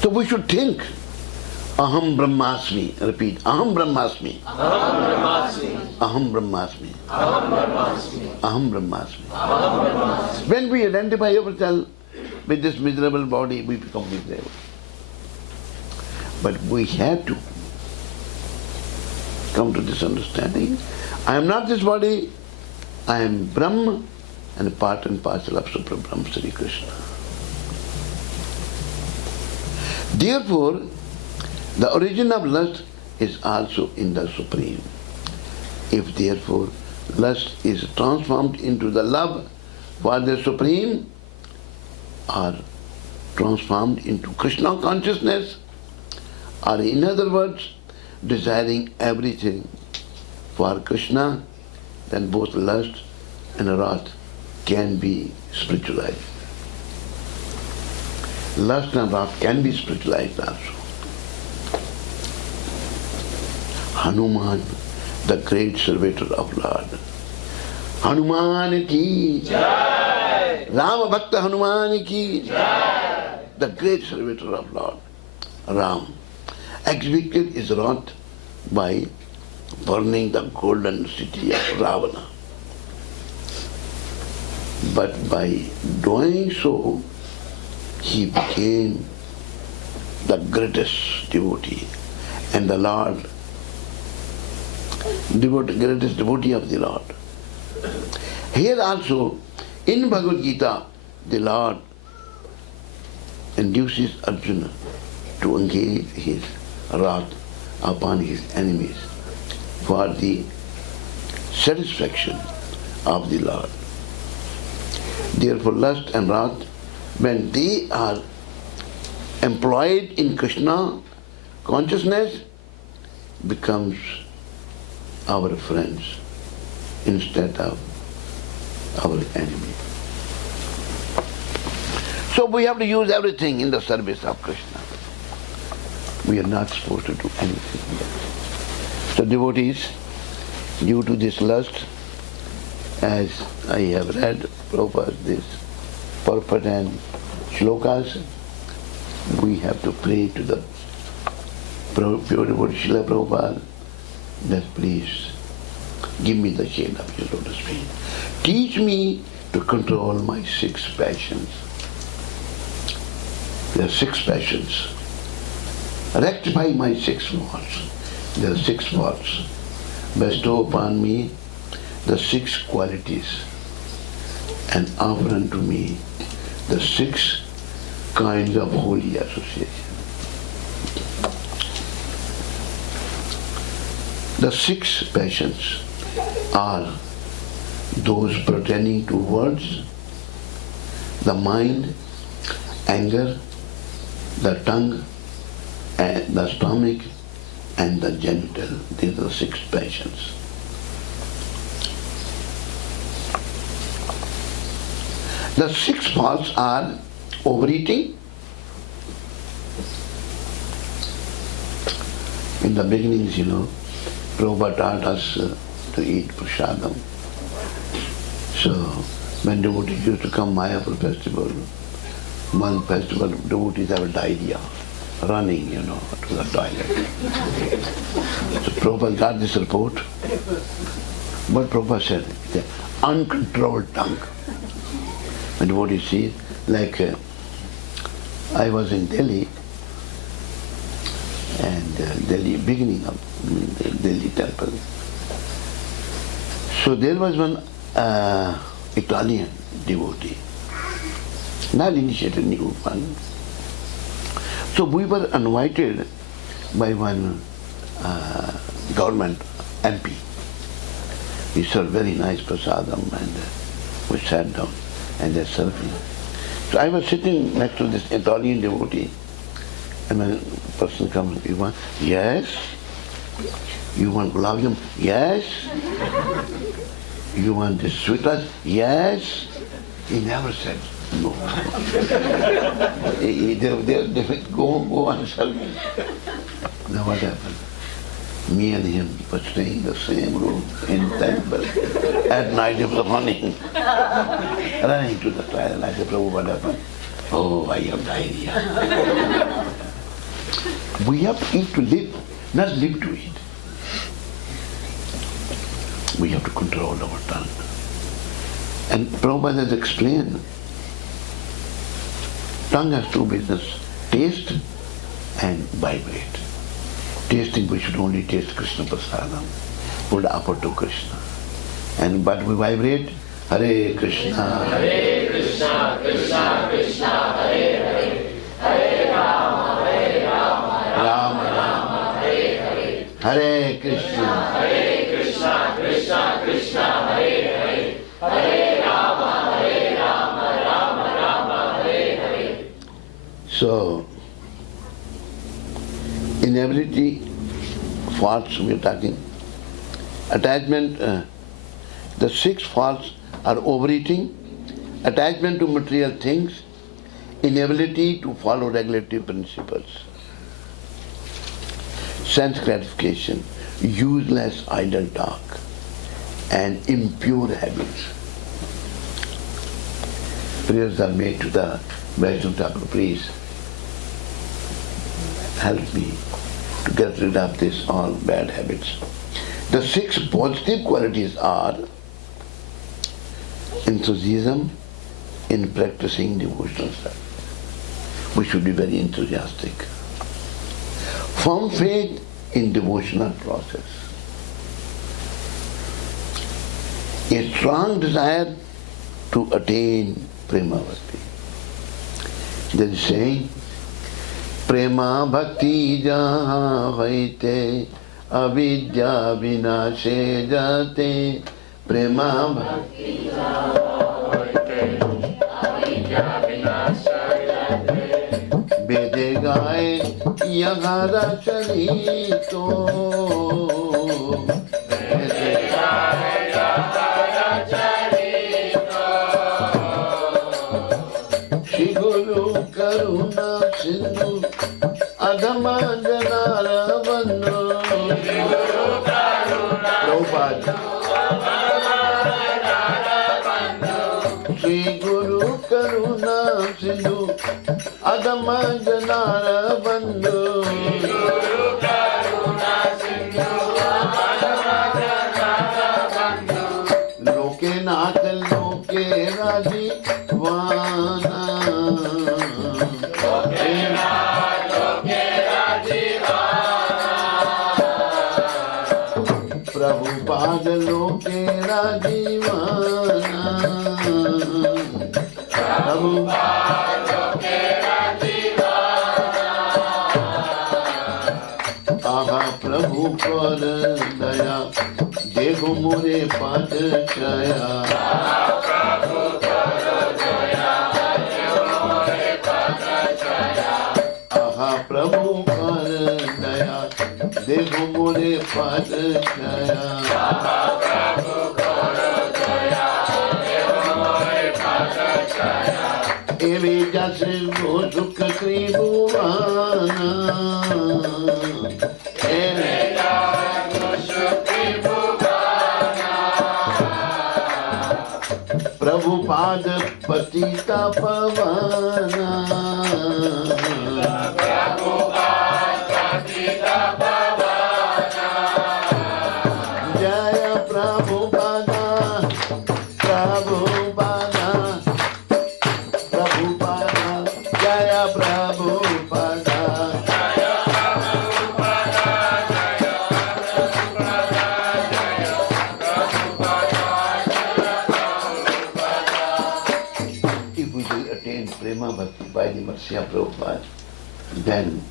So we should think, Aham Brahmasmi. Repeat, Aham Brahmasmi. Aham Brahmasmi. Aham Brahmasmi. Aham Brahmasmi. Aham Brahmasmi. Aham Brahmasmi. When we identify ourselves with this miserable body, we become miserable. But we have to come to this understanding. I am not this body, I am Brahma and part and parcel of Supreme Brahma Sri Krishna. Therefore, the origin of lust is also in the Supreme. If therefore lust is transformed into the love for the Supreme, or transformed into Krishna consciousness, or in other words, desiring everything for Krishna, then both lust and wrath can be spiritualized. Lust and wrath can be spiritualized also. Hanuman, the great servitor of Lord. Hanuman ki Jai! Rama Bhakta Hanuman ki Jai! The great servitor of Lord. Ram executed his wrath by burning the golden city of Ravana. But by doing so, he became the greatest devotee and the Lord, greatest devotee of the Lord. Here also, in Bhagavad Gita, the Lord induces Arjuna to engage his wrath upon his enemies for the satisfaction of the Lord. Therefore, lust and wrath, when they are employed in Krishna consciousness, becomes our friends instead of our enemy. So we have to use everything in the service of Krishna. We are not supposed to do anything else. So devotees, due to this lust, as I have read Prabhupada, this purport and shlokas, we have to pray to the pure devotee Srila Prabhupada that please give me the shade of your lotus feet. Teach me to control my 6 passions. There are 6 passions. Rectify my 6 faults. There are 6 faults. Bestow upon me the 6 qualities and offer unto me the 6 kinds of holy association. The 6 passions are those pertaining to words, the mind, anger, the tongue, and the stomach, and the genital. These are the 6 passions. The 6 faults are overeating. In the beginnings, Prabhupada taught us to eat prasadam. So when devotees used to come Mayapur festival, one festival devotees have diarrhea, running, to the toilet. So Prabhupada got this report. What Prabhupada said, the uncontrolled tongue. When devotees see, like I was in Delhi, and Delhi, beginning of the Delhi temple. So there was one Italian devotee, not initiated, new one. So we were invited by one government MP. He served very nice prasadam and we sat down and they're serving. So I was sitting next to this Italian devotee and when a person comes, you want, yes? You want gulab jamun? Yes? You want this sweet rice? Yes? He never said no. They would go and serve me. Now what happened? Me and him were staying in the same room in temple. At night he was running to the toilet. I said, Prabhu, what happened? Oh, I have diarrhea. We have to eat to live, not live to eat. We have to control our tongue. And Prabhupada has explained, tongue has two business, taste and vibrate. Tasting, we should only taste Krishna prasadam, put offer to Krishna. And but we vibrate, Hare Krishna. Hare Krishna, Krishna Krishna, Hare Hare, Hare Rama, Rama Rama, Hare Hare. Hare Krishna. Hare Krishna, Krishna Krishna, Hare Hare, Hare Rama, Rama Rama, Hare Hare. So, inability, faults we are talking. Attachment, the 6 faults are overeating, attachment to material things, inability to follow regulative principles, sense gratification, useless idle talk, and impure habits. Prayers are made to the Vaishnava Thakur, please help me to get rid of this all bad habits. The 6 positive qualities are enthusiasm in practicing devotional service. We should be very enthusiastic. Firm faith in devotional process. A strong desire to attain prema bhakti. There is saying, prema bhakti jaha hoite avidya vinashe jate. Prema bhakti jaha hoite avidya vinashe jate. Vede gaye yagara charito. Vede gaye yagara charito. Shri Guru Karuna Sindhu Adhama Janara Bandhu. Shri Guru Karuna Prabhupada. Shri Guru Karuna Sindhu Adhama Janara Bandhu. Shri Guru Karuna Sindhu Adhama Janara Bandhu. Loke Nath Loke Raji Vana. Prabhupada loke rajivana. Prabhupada loke rajivana. Aha Prabhu kar daya, dekho more pad chaya. Aha Prabhu kar daya, dekho more pad chaya. Aha Prabhu kar daya, dekho more pad chaya. Aha Prabhu kar daya, dekho more pad chaya. Eve jase go sukh tribhuvana. Eve jase go sukh tapavana. Jaya Prabhupada, Prabhupada, Prabhupada, Jaya Prabhupada. If we will attain Prema Bhakti by the mercy of Prabhupada, then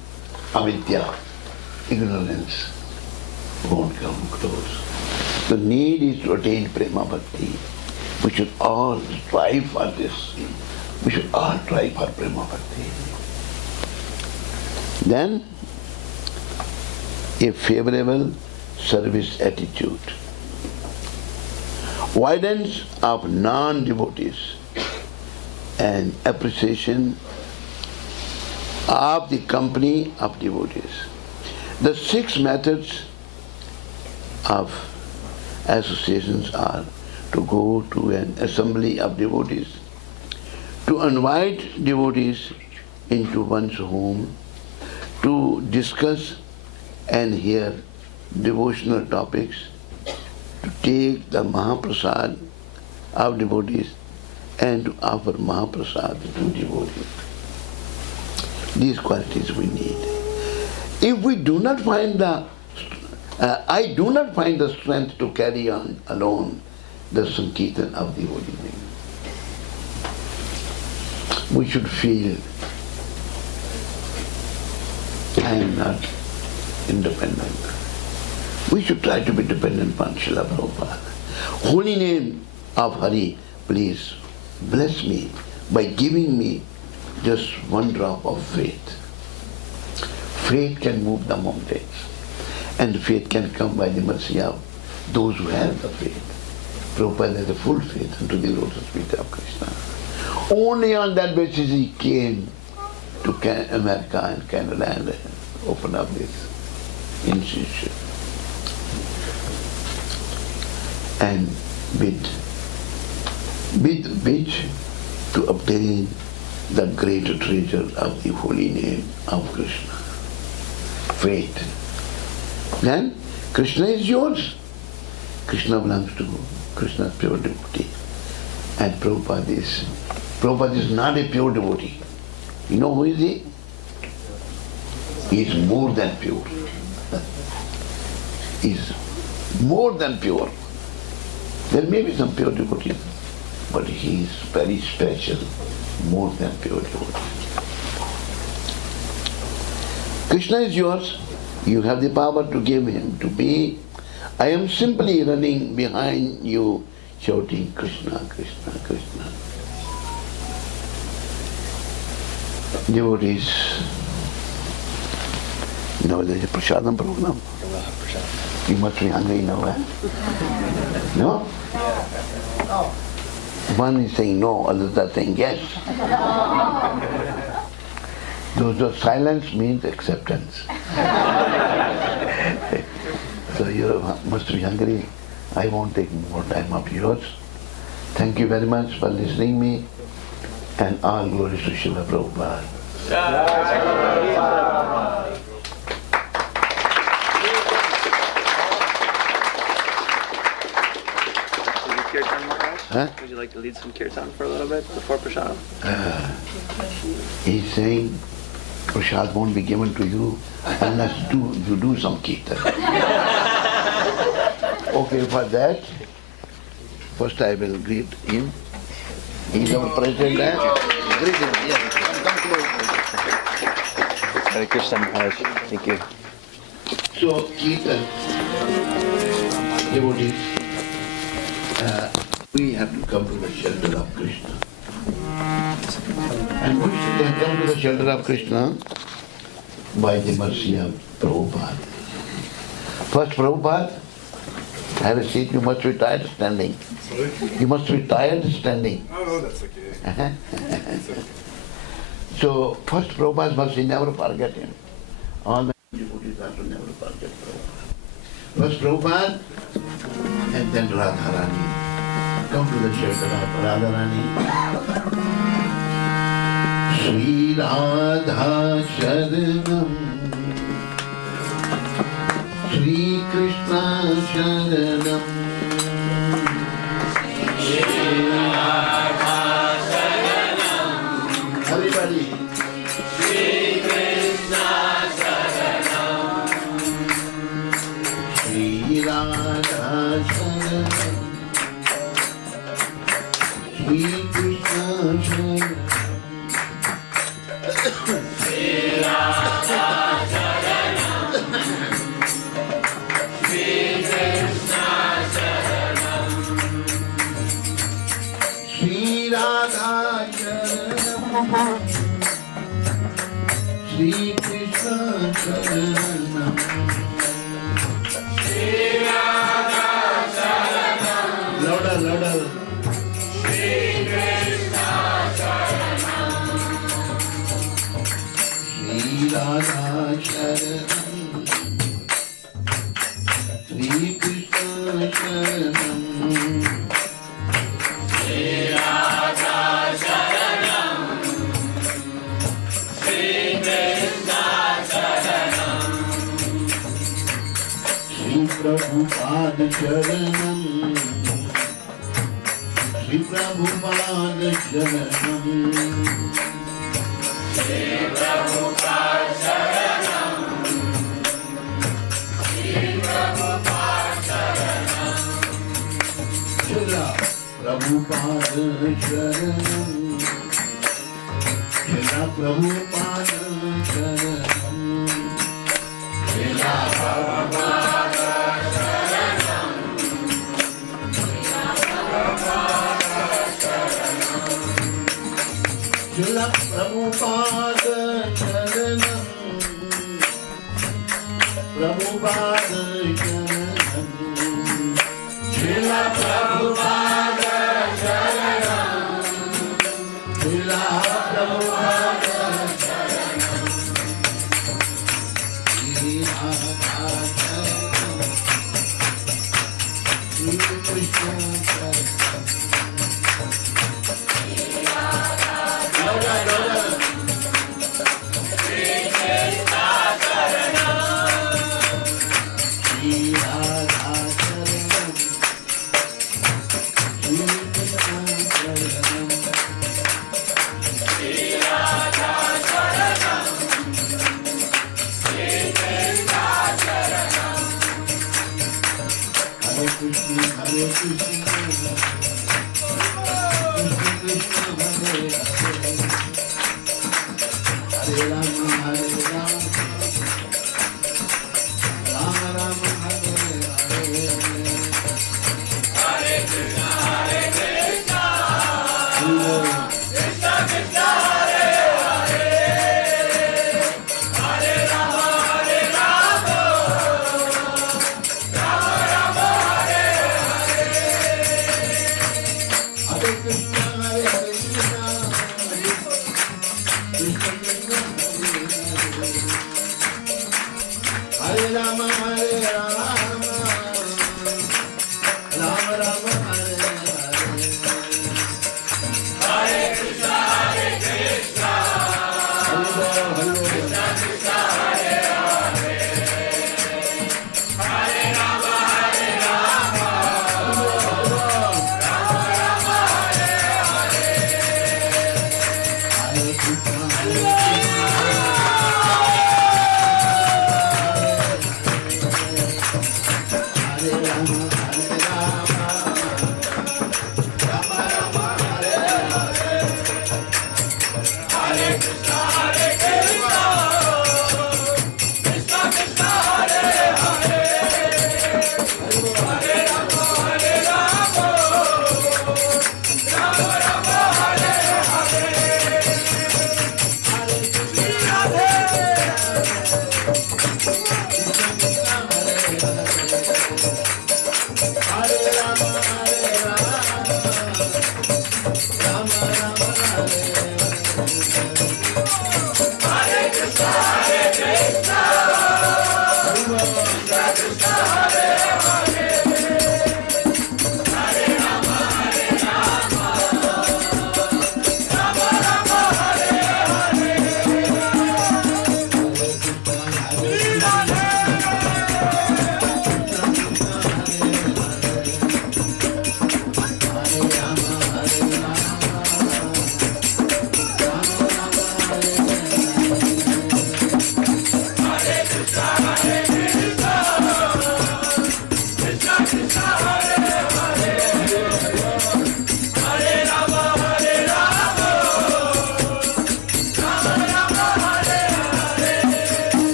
avidya, ignorance, won't come close. The need is to attain Prema Bhakti. We should all strive for this. We should all try for Prema Bhakti. Then, a favorable service attitude. Avoidance of non-devotees and appreciation of the company of devotees. The 6 methods of associations are to go to an assembly of devotees, to invite devotees into one's home, to discuss and hear devotional topics, to take the Mahaprasad of devotees and to offer Mahaprasad to devotees. These qualities we need. If we do not find I do not find the strength to carry on alone the Sankirtan of the holy name. We should feel I am not independent. We should try to be dependent upon Srila Prabhupada. Holy name of Hari, please bless me by giving me just one drop of faith. Faith can move the mountains, and faith can come by the mercy of those who have the faith. Prabhupada has a full faith into the lotus feet of Krishna. Only on that basis he came to America and Canada and opened up this institution. And with which to obtain the greater treasure of the holy name of Krishna. Faith. Then Krishna is yours. Krishna belongs to Krishna's pure devotee. And Prabhupada is not a pure devotee. You know who is he? He is more than pure. He is more than pure. There may be some pure devotees, but he is very special, more than pure devotee. Krishna is yours. You have the power to give him to me. I am simply running behind you, shouting Krishna, Krishna, Krishna. Devotees, now there is a prasadam program. You must be hungry now, eh? No? One is saying no, others are saying yes. Those silence means acceptance. So you must be hungry. I won't take more time of yours. Thank you very much for listening to me, and all glories to Srila Prabhupada. Huh? Would you like to lead some kirtan for a little bit before prasad? He's saying prasad won't be given to you unless you do some kirtan. Okay, for that, first I will greet him. He's our president. Greet him. Yes. Come close. Hare Krishna Maharaj. Thank you. So, kirtan, devotees, we have to come to the shelter of Krishna. And we should come to the shelter of Krishna by the mercy of Prabhupada. First, Prabhupada, have a seat. You must be tired standing. Sorry? You must be tired standing. No, that's okay. That's okay. So, first Prabhupada must never forget him. All the devotees have to never forget Prabhupada. First Prabhupada, and then Radha Rani. Come to the shelter of Radha Rani. Shri Radha Sharanam, Shri Krishna Sharanam, Shri Radha Sharanam, everybody. Shri Krishna Sharanam, Shri Radha Sharanam, Shri Krishna Sharanam. Shri Radha Sharanam, Shri Krishna Sharanam, Shri Radha Sharanam, louder, louder, Shri Krishna Sharanam, Shri Radha Sharanam, Shri Krishna Sharanam. Prabhupada Sharanam, Shri Prabhupada Sharanam, Shri Prabhupada Sharanam, Shri Prabhupada Sharanam, Shri Prabhupada Sharanam, Shri Prabhupada Sharanam, Shri Prabhupada. Shila Prabhupada Sharanam, Prabhupada Sharanam, Shila Prabhupada Sharanam, Shila Prabhupada Sharanam, Shri Radha Sharanam, Shri Krishna Sharanam.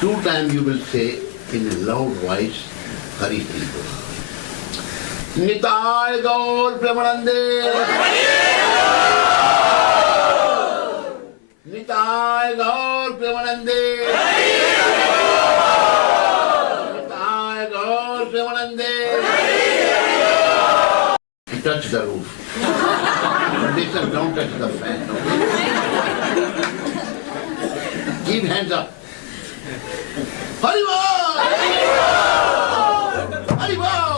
Two times you will say in a loud voice, Hari Hari Bol. Nitai Gaur Premanande. Nitai Gaur Premanande. Nitai Gaur Premanande. Touch the roof. Condition, don't touch the fan. Keep hands up. Hari Bol! Hari Bol! Hari Bol!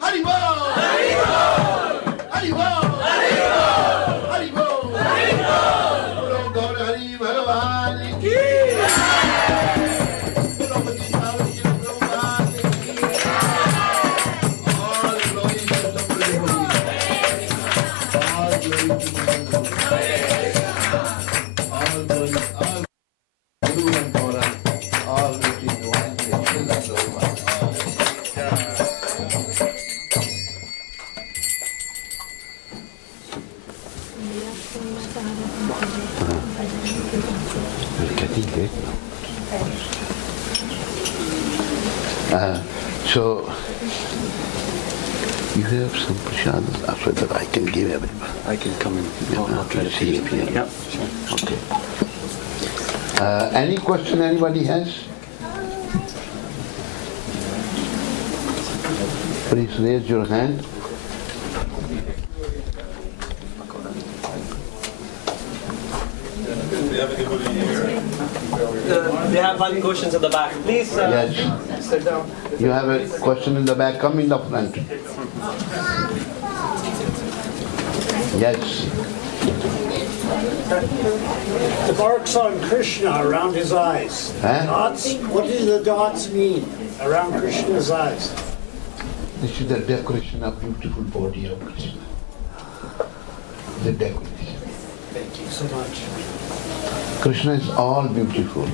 Hari Bol! Hari Bol! Bolo Gaur Hari Bhagavan ki Bolo Pati Bhagavan ki All glory to the Lord. All glory to the Lord. All glory, all Guru and Gora, all which is one, is still as over. So, you have some prasadas after that I can give everyone. I can come in. I'll try to see if you Yep, sure. Okay. Any question anybody has? Please raise your hand. They have one questions at the back. Please Yes. sit down. You have a question in the back. Come in the front. Yes. The marks on Krishna around his eyes. Huh? Dots, what do the dots mean around Krishna's eyes? This is the decoration of beautiful body of Krishna. The decoration. Thank you so much. Krishna is all beautiful.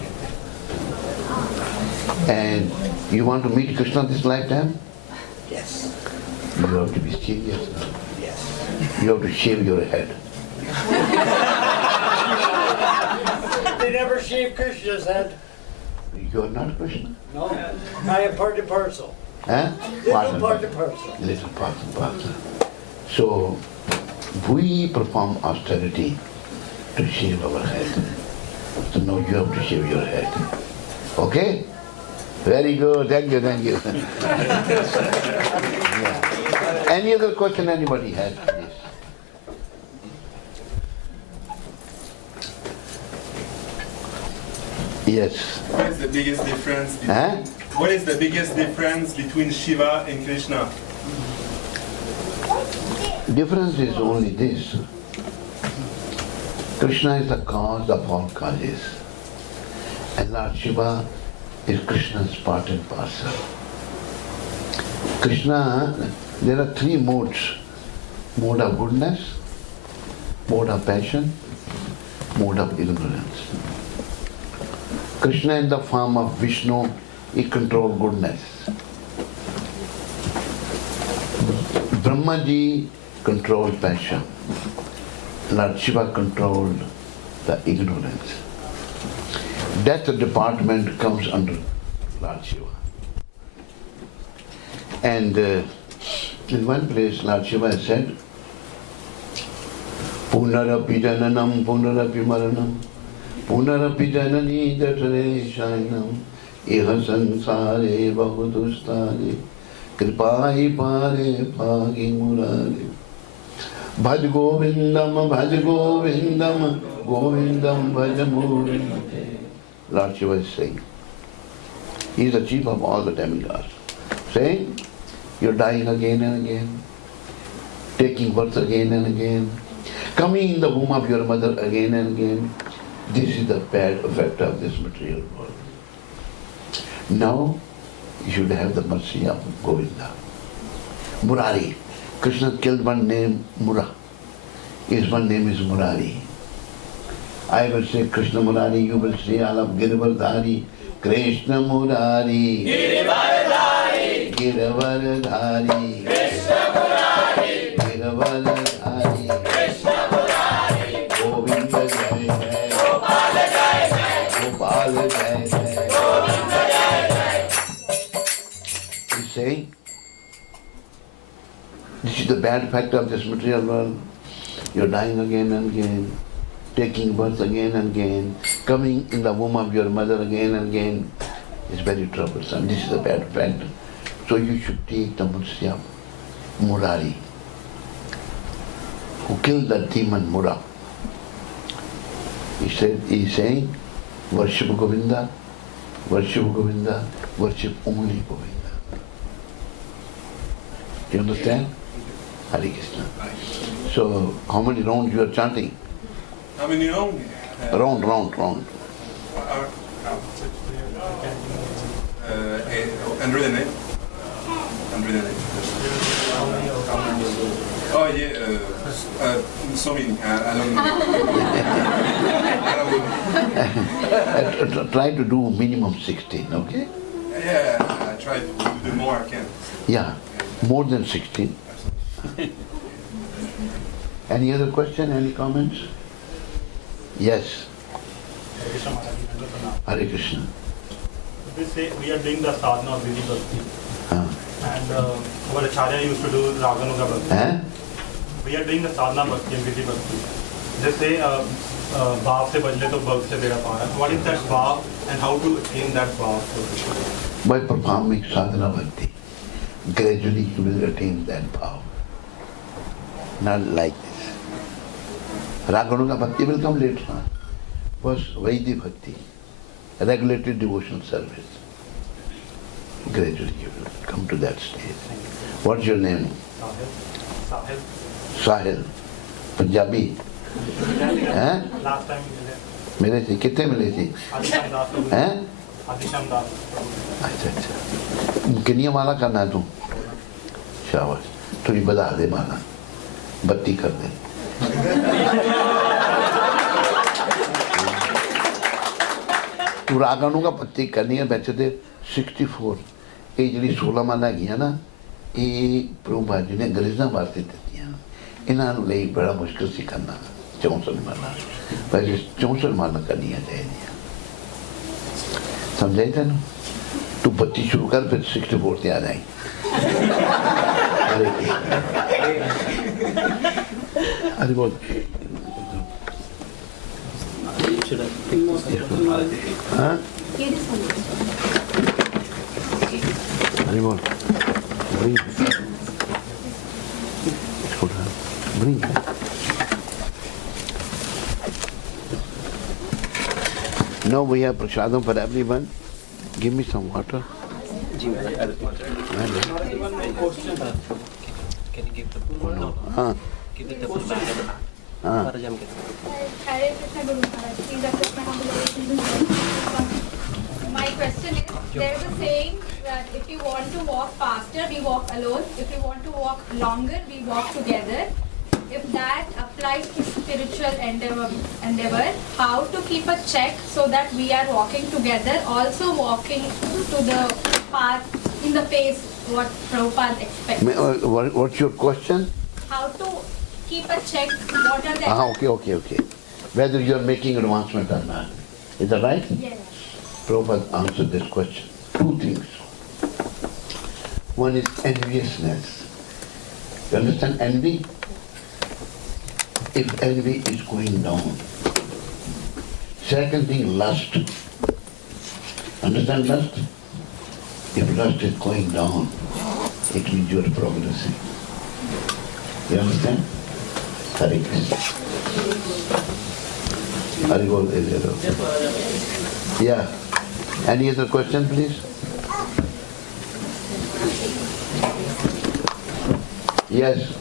And you want to meet Krishna this lifetime? Yes. You have to be serious. Yes. You have to shave your head. They never shave Krishna's head. You are not Krishna. No. I am part and parcel. Huh? Little part and parcel. Little part and parcel. So, we perform austerity to shave our head. So now you have to shave your head. Okay? Very good. Thank you, thank you. Yeah. Any other question anybody has, please? Yes. What is the biggest difference between, Huh? what is the biggest difference between Shiva and Krishna? Difference is only this. Krishna is the cause of all causes. And Lord Shiva is Krishna's part and parcel. Krishna, there are three modes. Mode of goodness, mode of passion, mode of ignorance. Krishna in the form of Vishnu, he controls goodness. Brahmaji controls passion. Lord Shiva controlled the ignorance. Death department comes under Lord Shiva. And in one place Lord Shiva has said, Punarapi jananam, punarapi maranam, punarapi janani datare shainam, iha sansare bahudustare, kripai pare pagi murare. Bhaj Govindam, Govindam bhaj Murate. Lord Shiva is saying, he is the chief of all the demigods, saying, you're dying again and again, taking birth again and again, coming in the womb of your mother again and again. This is the bad effect of this material world. Now, you should have the mercy of Govinda. Murari. Krishna killed one name, Mura. His one name is Murari. I will say Krishna Murari, you will say all of Girivardhari. Krishna Murari. Girivardhari. Girivardhari. Krishna Murari. Girivardhari. Krishna Murari. Govinda Jaya. is saying, this is the bad fact of this material world. You're dying again and again, taking birth again and again, coming in the womb of your mother again and again. It's very troublesome. This is the bad fact. So you should take the Mursya Murari, who killed the demon Mura. He is saying, worship Govinda, worship Govinda, worship only Govinda. You understand? Hare Krishna. So, how many rounds you are chanting? How many rounds? Round. 108. Oh yeah, so many. I don't know. Try to do minimum 16, okay? Yeah, I try to do the more I can. Yeah, more than 16. Any other question, any comments? Yes. Hare Krishna. They say we are doing the sadhana of Vidi Bhakti. And our Acharya used to do Raganuga Bhakti. We are doing the sadhana Bhakti and Vidi Bhakti. They say Bhav se bajle to Bhag se beda paara. What is that Bhav and how to attain that Bhav? By performing sadhana bhakti, gradually you will attain that Bhav. Not like this. Raganuga Bhakti will come later on. First, Vaidhi Bhakti, regulated devotional service. Gradually you will come to that stage. What's your name? Sahil. Sahil. Punjabi. Last time मिले थे कितने मिले थे Adisham Das. हैं Adisham Das. अच्छा कितनी माला करना है तू शाबाश थोड़ी बता दे माला बत्ती कर दे तू रागानों का पत्ती करनी है वैसे तो 64 ये जी 16 माला गया ना ये प्रभुपा जी ने अंग्रेज़ां वास्ते दित्तियां इन्हां लई बड़ा मुश्किल सी करना 64 माला पर 64 माला करनी चाहिए समझे थे ना तू बत्ती शुरू कर फिर 64 ते आ जाए अरे बोल हाँ अरे बोल bring now we have prasadam for everyone. Give me some water. Can you give the full one? Give it the full bag. Hare Krishna Guru Maharaj. Please accept my humble obeisance. My question is, there is a saying that if you want to walk faster, we walk alone. If you want to walk longer, we walk together. If that applies to spiritual endeavor, how to keep a check so that we are walking together, also walking to the path in the pace what Prabhupada expects. What's your question? How to keep a check, what are the... Okay. Whether you're making advancement or not. Is that right? Yes. Prabhupada answered this question. Two things. One is enviousness. You understand envy? If envy is going down. Second thing, lust. Understand lust? If lust is going down, it means you are progressing. You understand? Hare Krishna. Hare Bol. Yeah. Any other question, please? Yes.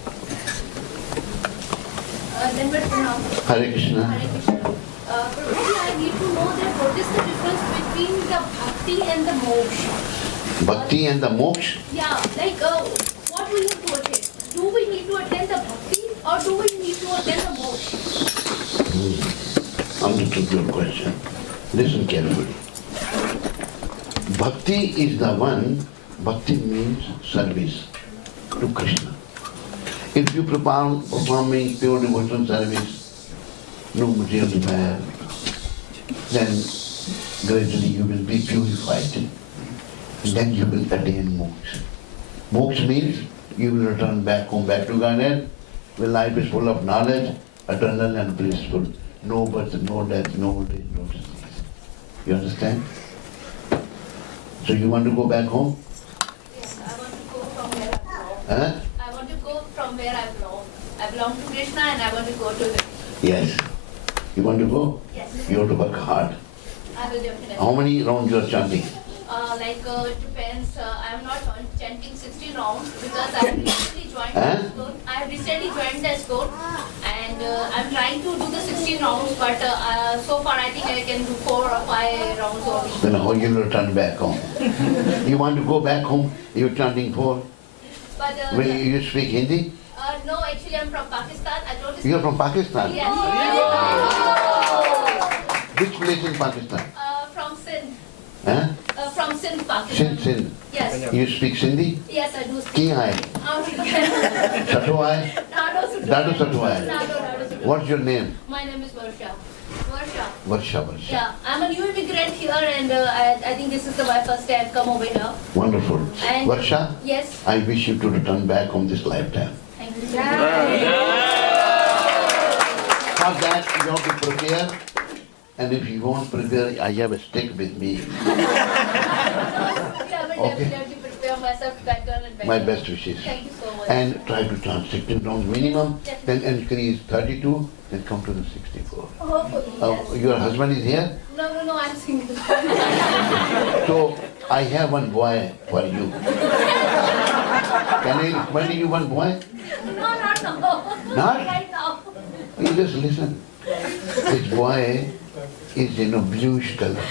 Hare Krishna. Hare Krishna. Prabhuji, I need to know that what is the difference between the bhakti and the moksha? Bhakti and the moksha? Yeah, like what we have to attain? Do we need to attend the bhakti or do we need to attend the moksha? Understood your question. Listen carefully. Bhakti is the one, bhakti means service to Krishna. If you performing pure devotional service, no material desire, then gradually you will be purified. And then you will attain moksha. Moksha means you will return back home, back to Godhead, where life is full of knowledge, eternal and blissful. No birth, no death, no old age, no disease. You understand? So you want to go back home? Yes, I want to go from where I belong. Huh? I want to go from where I belong. I belong to Krishna and I want to go to him. Yes. You want to go? Yes. You have to work hard. I will definitely. How many rounds you are chanting? It depends. I'm not chanting 60 rounds because I have recently joined the ISKCON. I have recently joined the ISKCON and I'm trying to do the 16 rounds, but so far I think I can do 4 or 5 rounds only. Then how you will return back home? You want to go back home? You're chanting 4? But When you speak Hindi? no, actually I'm from Pakistan. I don't speak. You're from Pakistan? Yes. Which place in Pakistan? From Sindh. Huh? From Sindh, Pakistan. Sindh. Yes. You speak Sindhi? Yes, I do speak. Ki hai? Sato hai? Dadu Sato hai? What's your name? My name is Varsha. Varsha. Yeah, I'm a new immigrant here and I think this is my first time I've come over here. Wonderful. And Varsha, yes, I wish you to return back home this lifetime. thank you. For that, you have to prepare. And if you won't prepare, I have a stick with me. Yeah, I will definitely prepare myself better and better. My best wishes. Thank you so much. And try to chant 16 rounds minimum, then increase 32, then come to the 64. Hopefully, yes. Your husband is here? No, I'm single. So I have one boy for you. Can I recommend you one boy? No, not now. Not? Right now. You just listen. This boy is in a bluish color.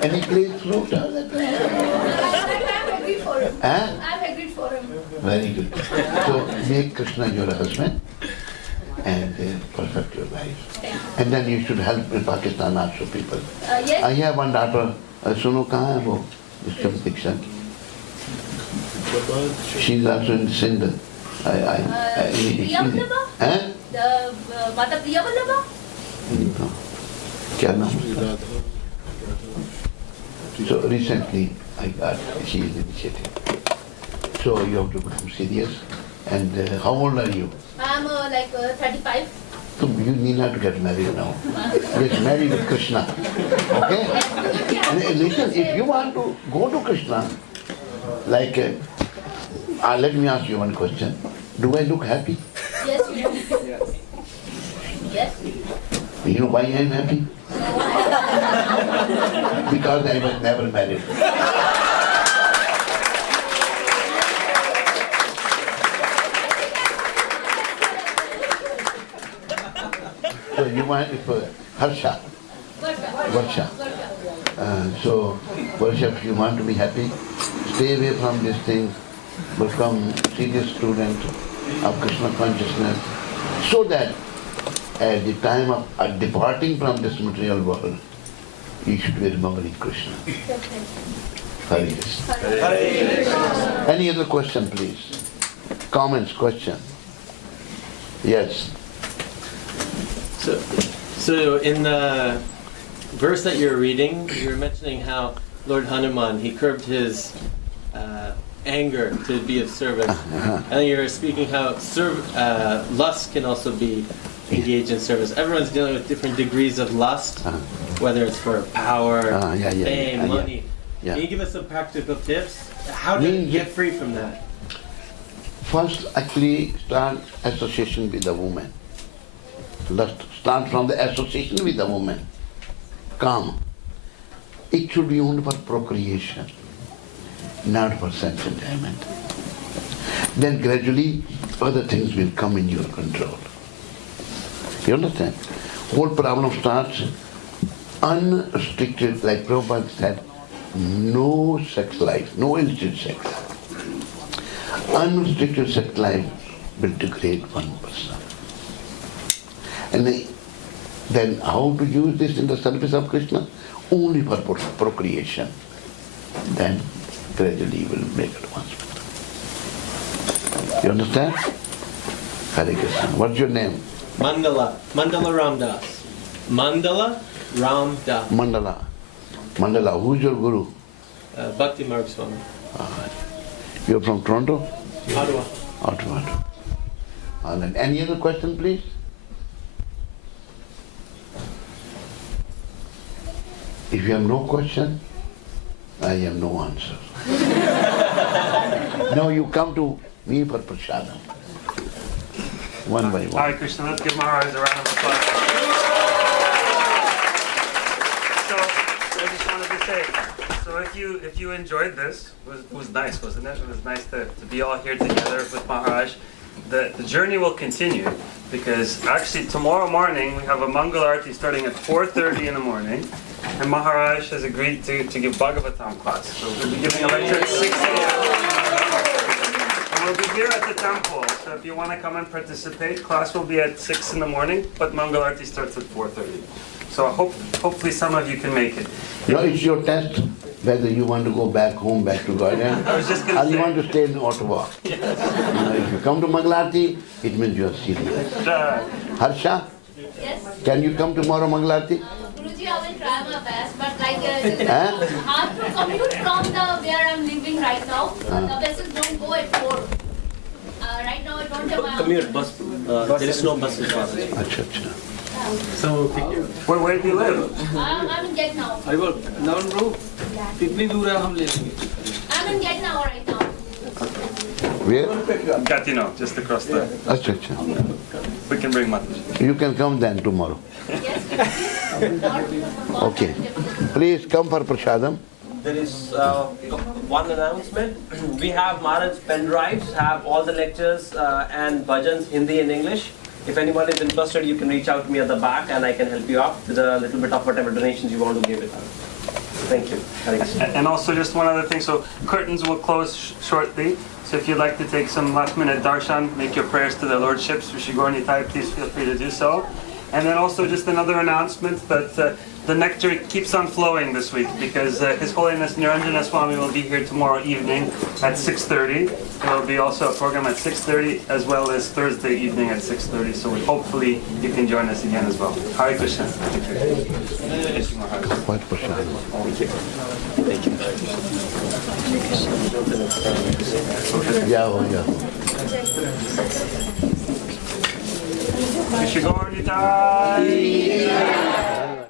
And he plays flute all the time. I'm agreed for him. Huh? I'm agreed for him. Very good. So make Krishna your husband and perfect your life. And then you should help in Pakistan also people. Yes. I have one daughter. सुनो कहाँ है वो इसका दीक्षा की? She's also in Sindh. Priyavallabha? हैं? Mata Priyavallabha? क्या नाम उसका? So recently I got she is initiative. So you have to become serious. And how old are you? I'm 35. So you need not to get married now. Get married with Krishna. Okay? And listen, if you want to go to Krishna, like, let me ask you one question. Do I look happy? Yes, you do. Yes. You know why I am happy? Because I was never married. So you want if Harsha, Varsha. So Varsha, if you want to be happy, stay away from these things, become serious student of Krishna consciousness, so that at the time of departing from this material world, you should be remembering Krishna. Hare Krishna. Any other question, please? Comments, question? Yes. So in the verse that you're reading, you were mentioning how Lord Hanuman, he curbed his anger to be of service. And you were speaking how lust can also be engaged in service. Everyone's dealing with different degrees of lust, whether it's for power, fame, money. Can you give us some practical tips? How to get free from that? First, actually, start association with the woman. Let's start from the association with the woman. Come. It should be only for procreation, not for sense enjoyment. Then gradually, other things will come in your control. You understand? Whole problem starts unrestricted, like Prabhupada said, no sex life, no illicit sex. Unrestricted sex life will degrade one person. And then how to use this in the service of Krishna? Only for procreation. Then gradually you will make advancement. You understand? Hare Krishna. What's your name? Mandala Ramdas. Mandala Ramdas. Mandala. Who's your guru? Bhakti Marg Swami. You're from Toronto? Ottawa. Ottawa. All right. Any other question, please? If you have no question, I have no answer. Now you come to me for prasadam. One by one. Hare Krishna, let's give Maharaj a round of applause. So I just wanted to say, so if you enjoyed this, it was nice, wasn't it? It was nice to be all here together with Maharaj. The journey will continue because actually tomorrow morning we have a Mangal Arati starting at 4:30 in the morning, and Maharaj has agreed to give Bhagavatam class. So we'll be giving a lecture at 6 a.m. And we'll be here at the temple. So if you want to come and participate, class will be at 6 in the morning, but Mangal Arati starts at 4:30. So hopefully some of you can make it. No, it's your test whether you want to go back home, back to Gaudiya, I was just going or to you say, want to stay in Ottawa. yes. If you come to Mangalarti, it means you are serious. Harsha, Yes. can you come tomorrow Mangalarti? Guruji, I will try my best, but it's hard to commute from where I'm living right now. The buses don't go at 4. Right now I don't have my Commute bus. There is no bus. Acha, acha. So pick you. Where do you live? I'm in Get Now. अरे बोल नवन bro कितनी दूर है हम ले लेंगे I'm in Get Now right now. Where? Gatineau, just across the... Acha, acha. We can bring Mataji. You can come then tomorrow. Yes, Guruji. Okay. Please come for prasadam. There is one announcement. We have Maharaj's pen drives, have all the lectures and bhajans Hindi and English. If anyone is interested, you can reach out to me at the back and I can help you out with a little bit of whatever donations you want to give it. Thank you. Hare Krishna. And also just one other thing, so curtains will close shortly. So if you'd like to take some last minute darshan, make your prayers to the lordships, Vishigornitai, please feel free to do so. And then also just another announcement that the nectar keeps on flowing this week because His Holiness Niranjana Swami will be here tomorrow evening at 6:30. There will be also a program at 6:30 as well as Thursday evening at 6:30. So hopefully you can join us again as well. Hare Krishna. Thank you. What prasadam? Thank you. Yeah, yeah. Vishigornitai.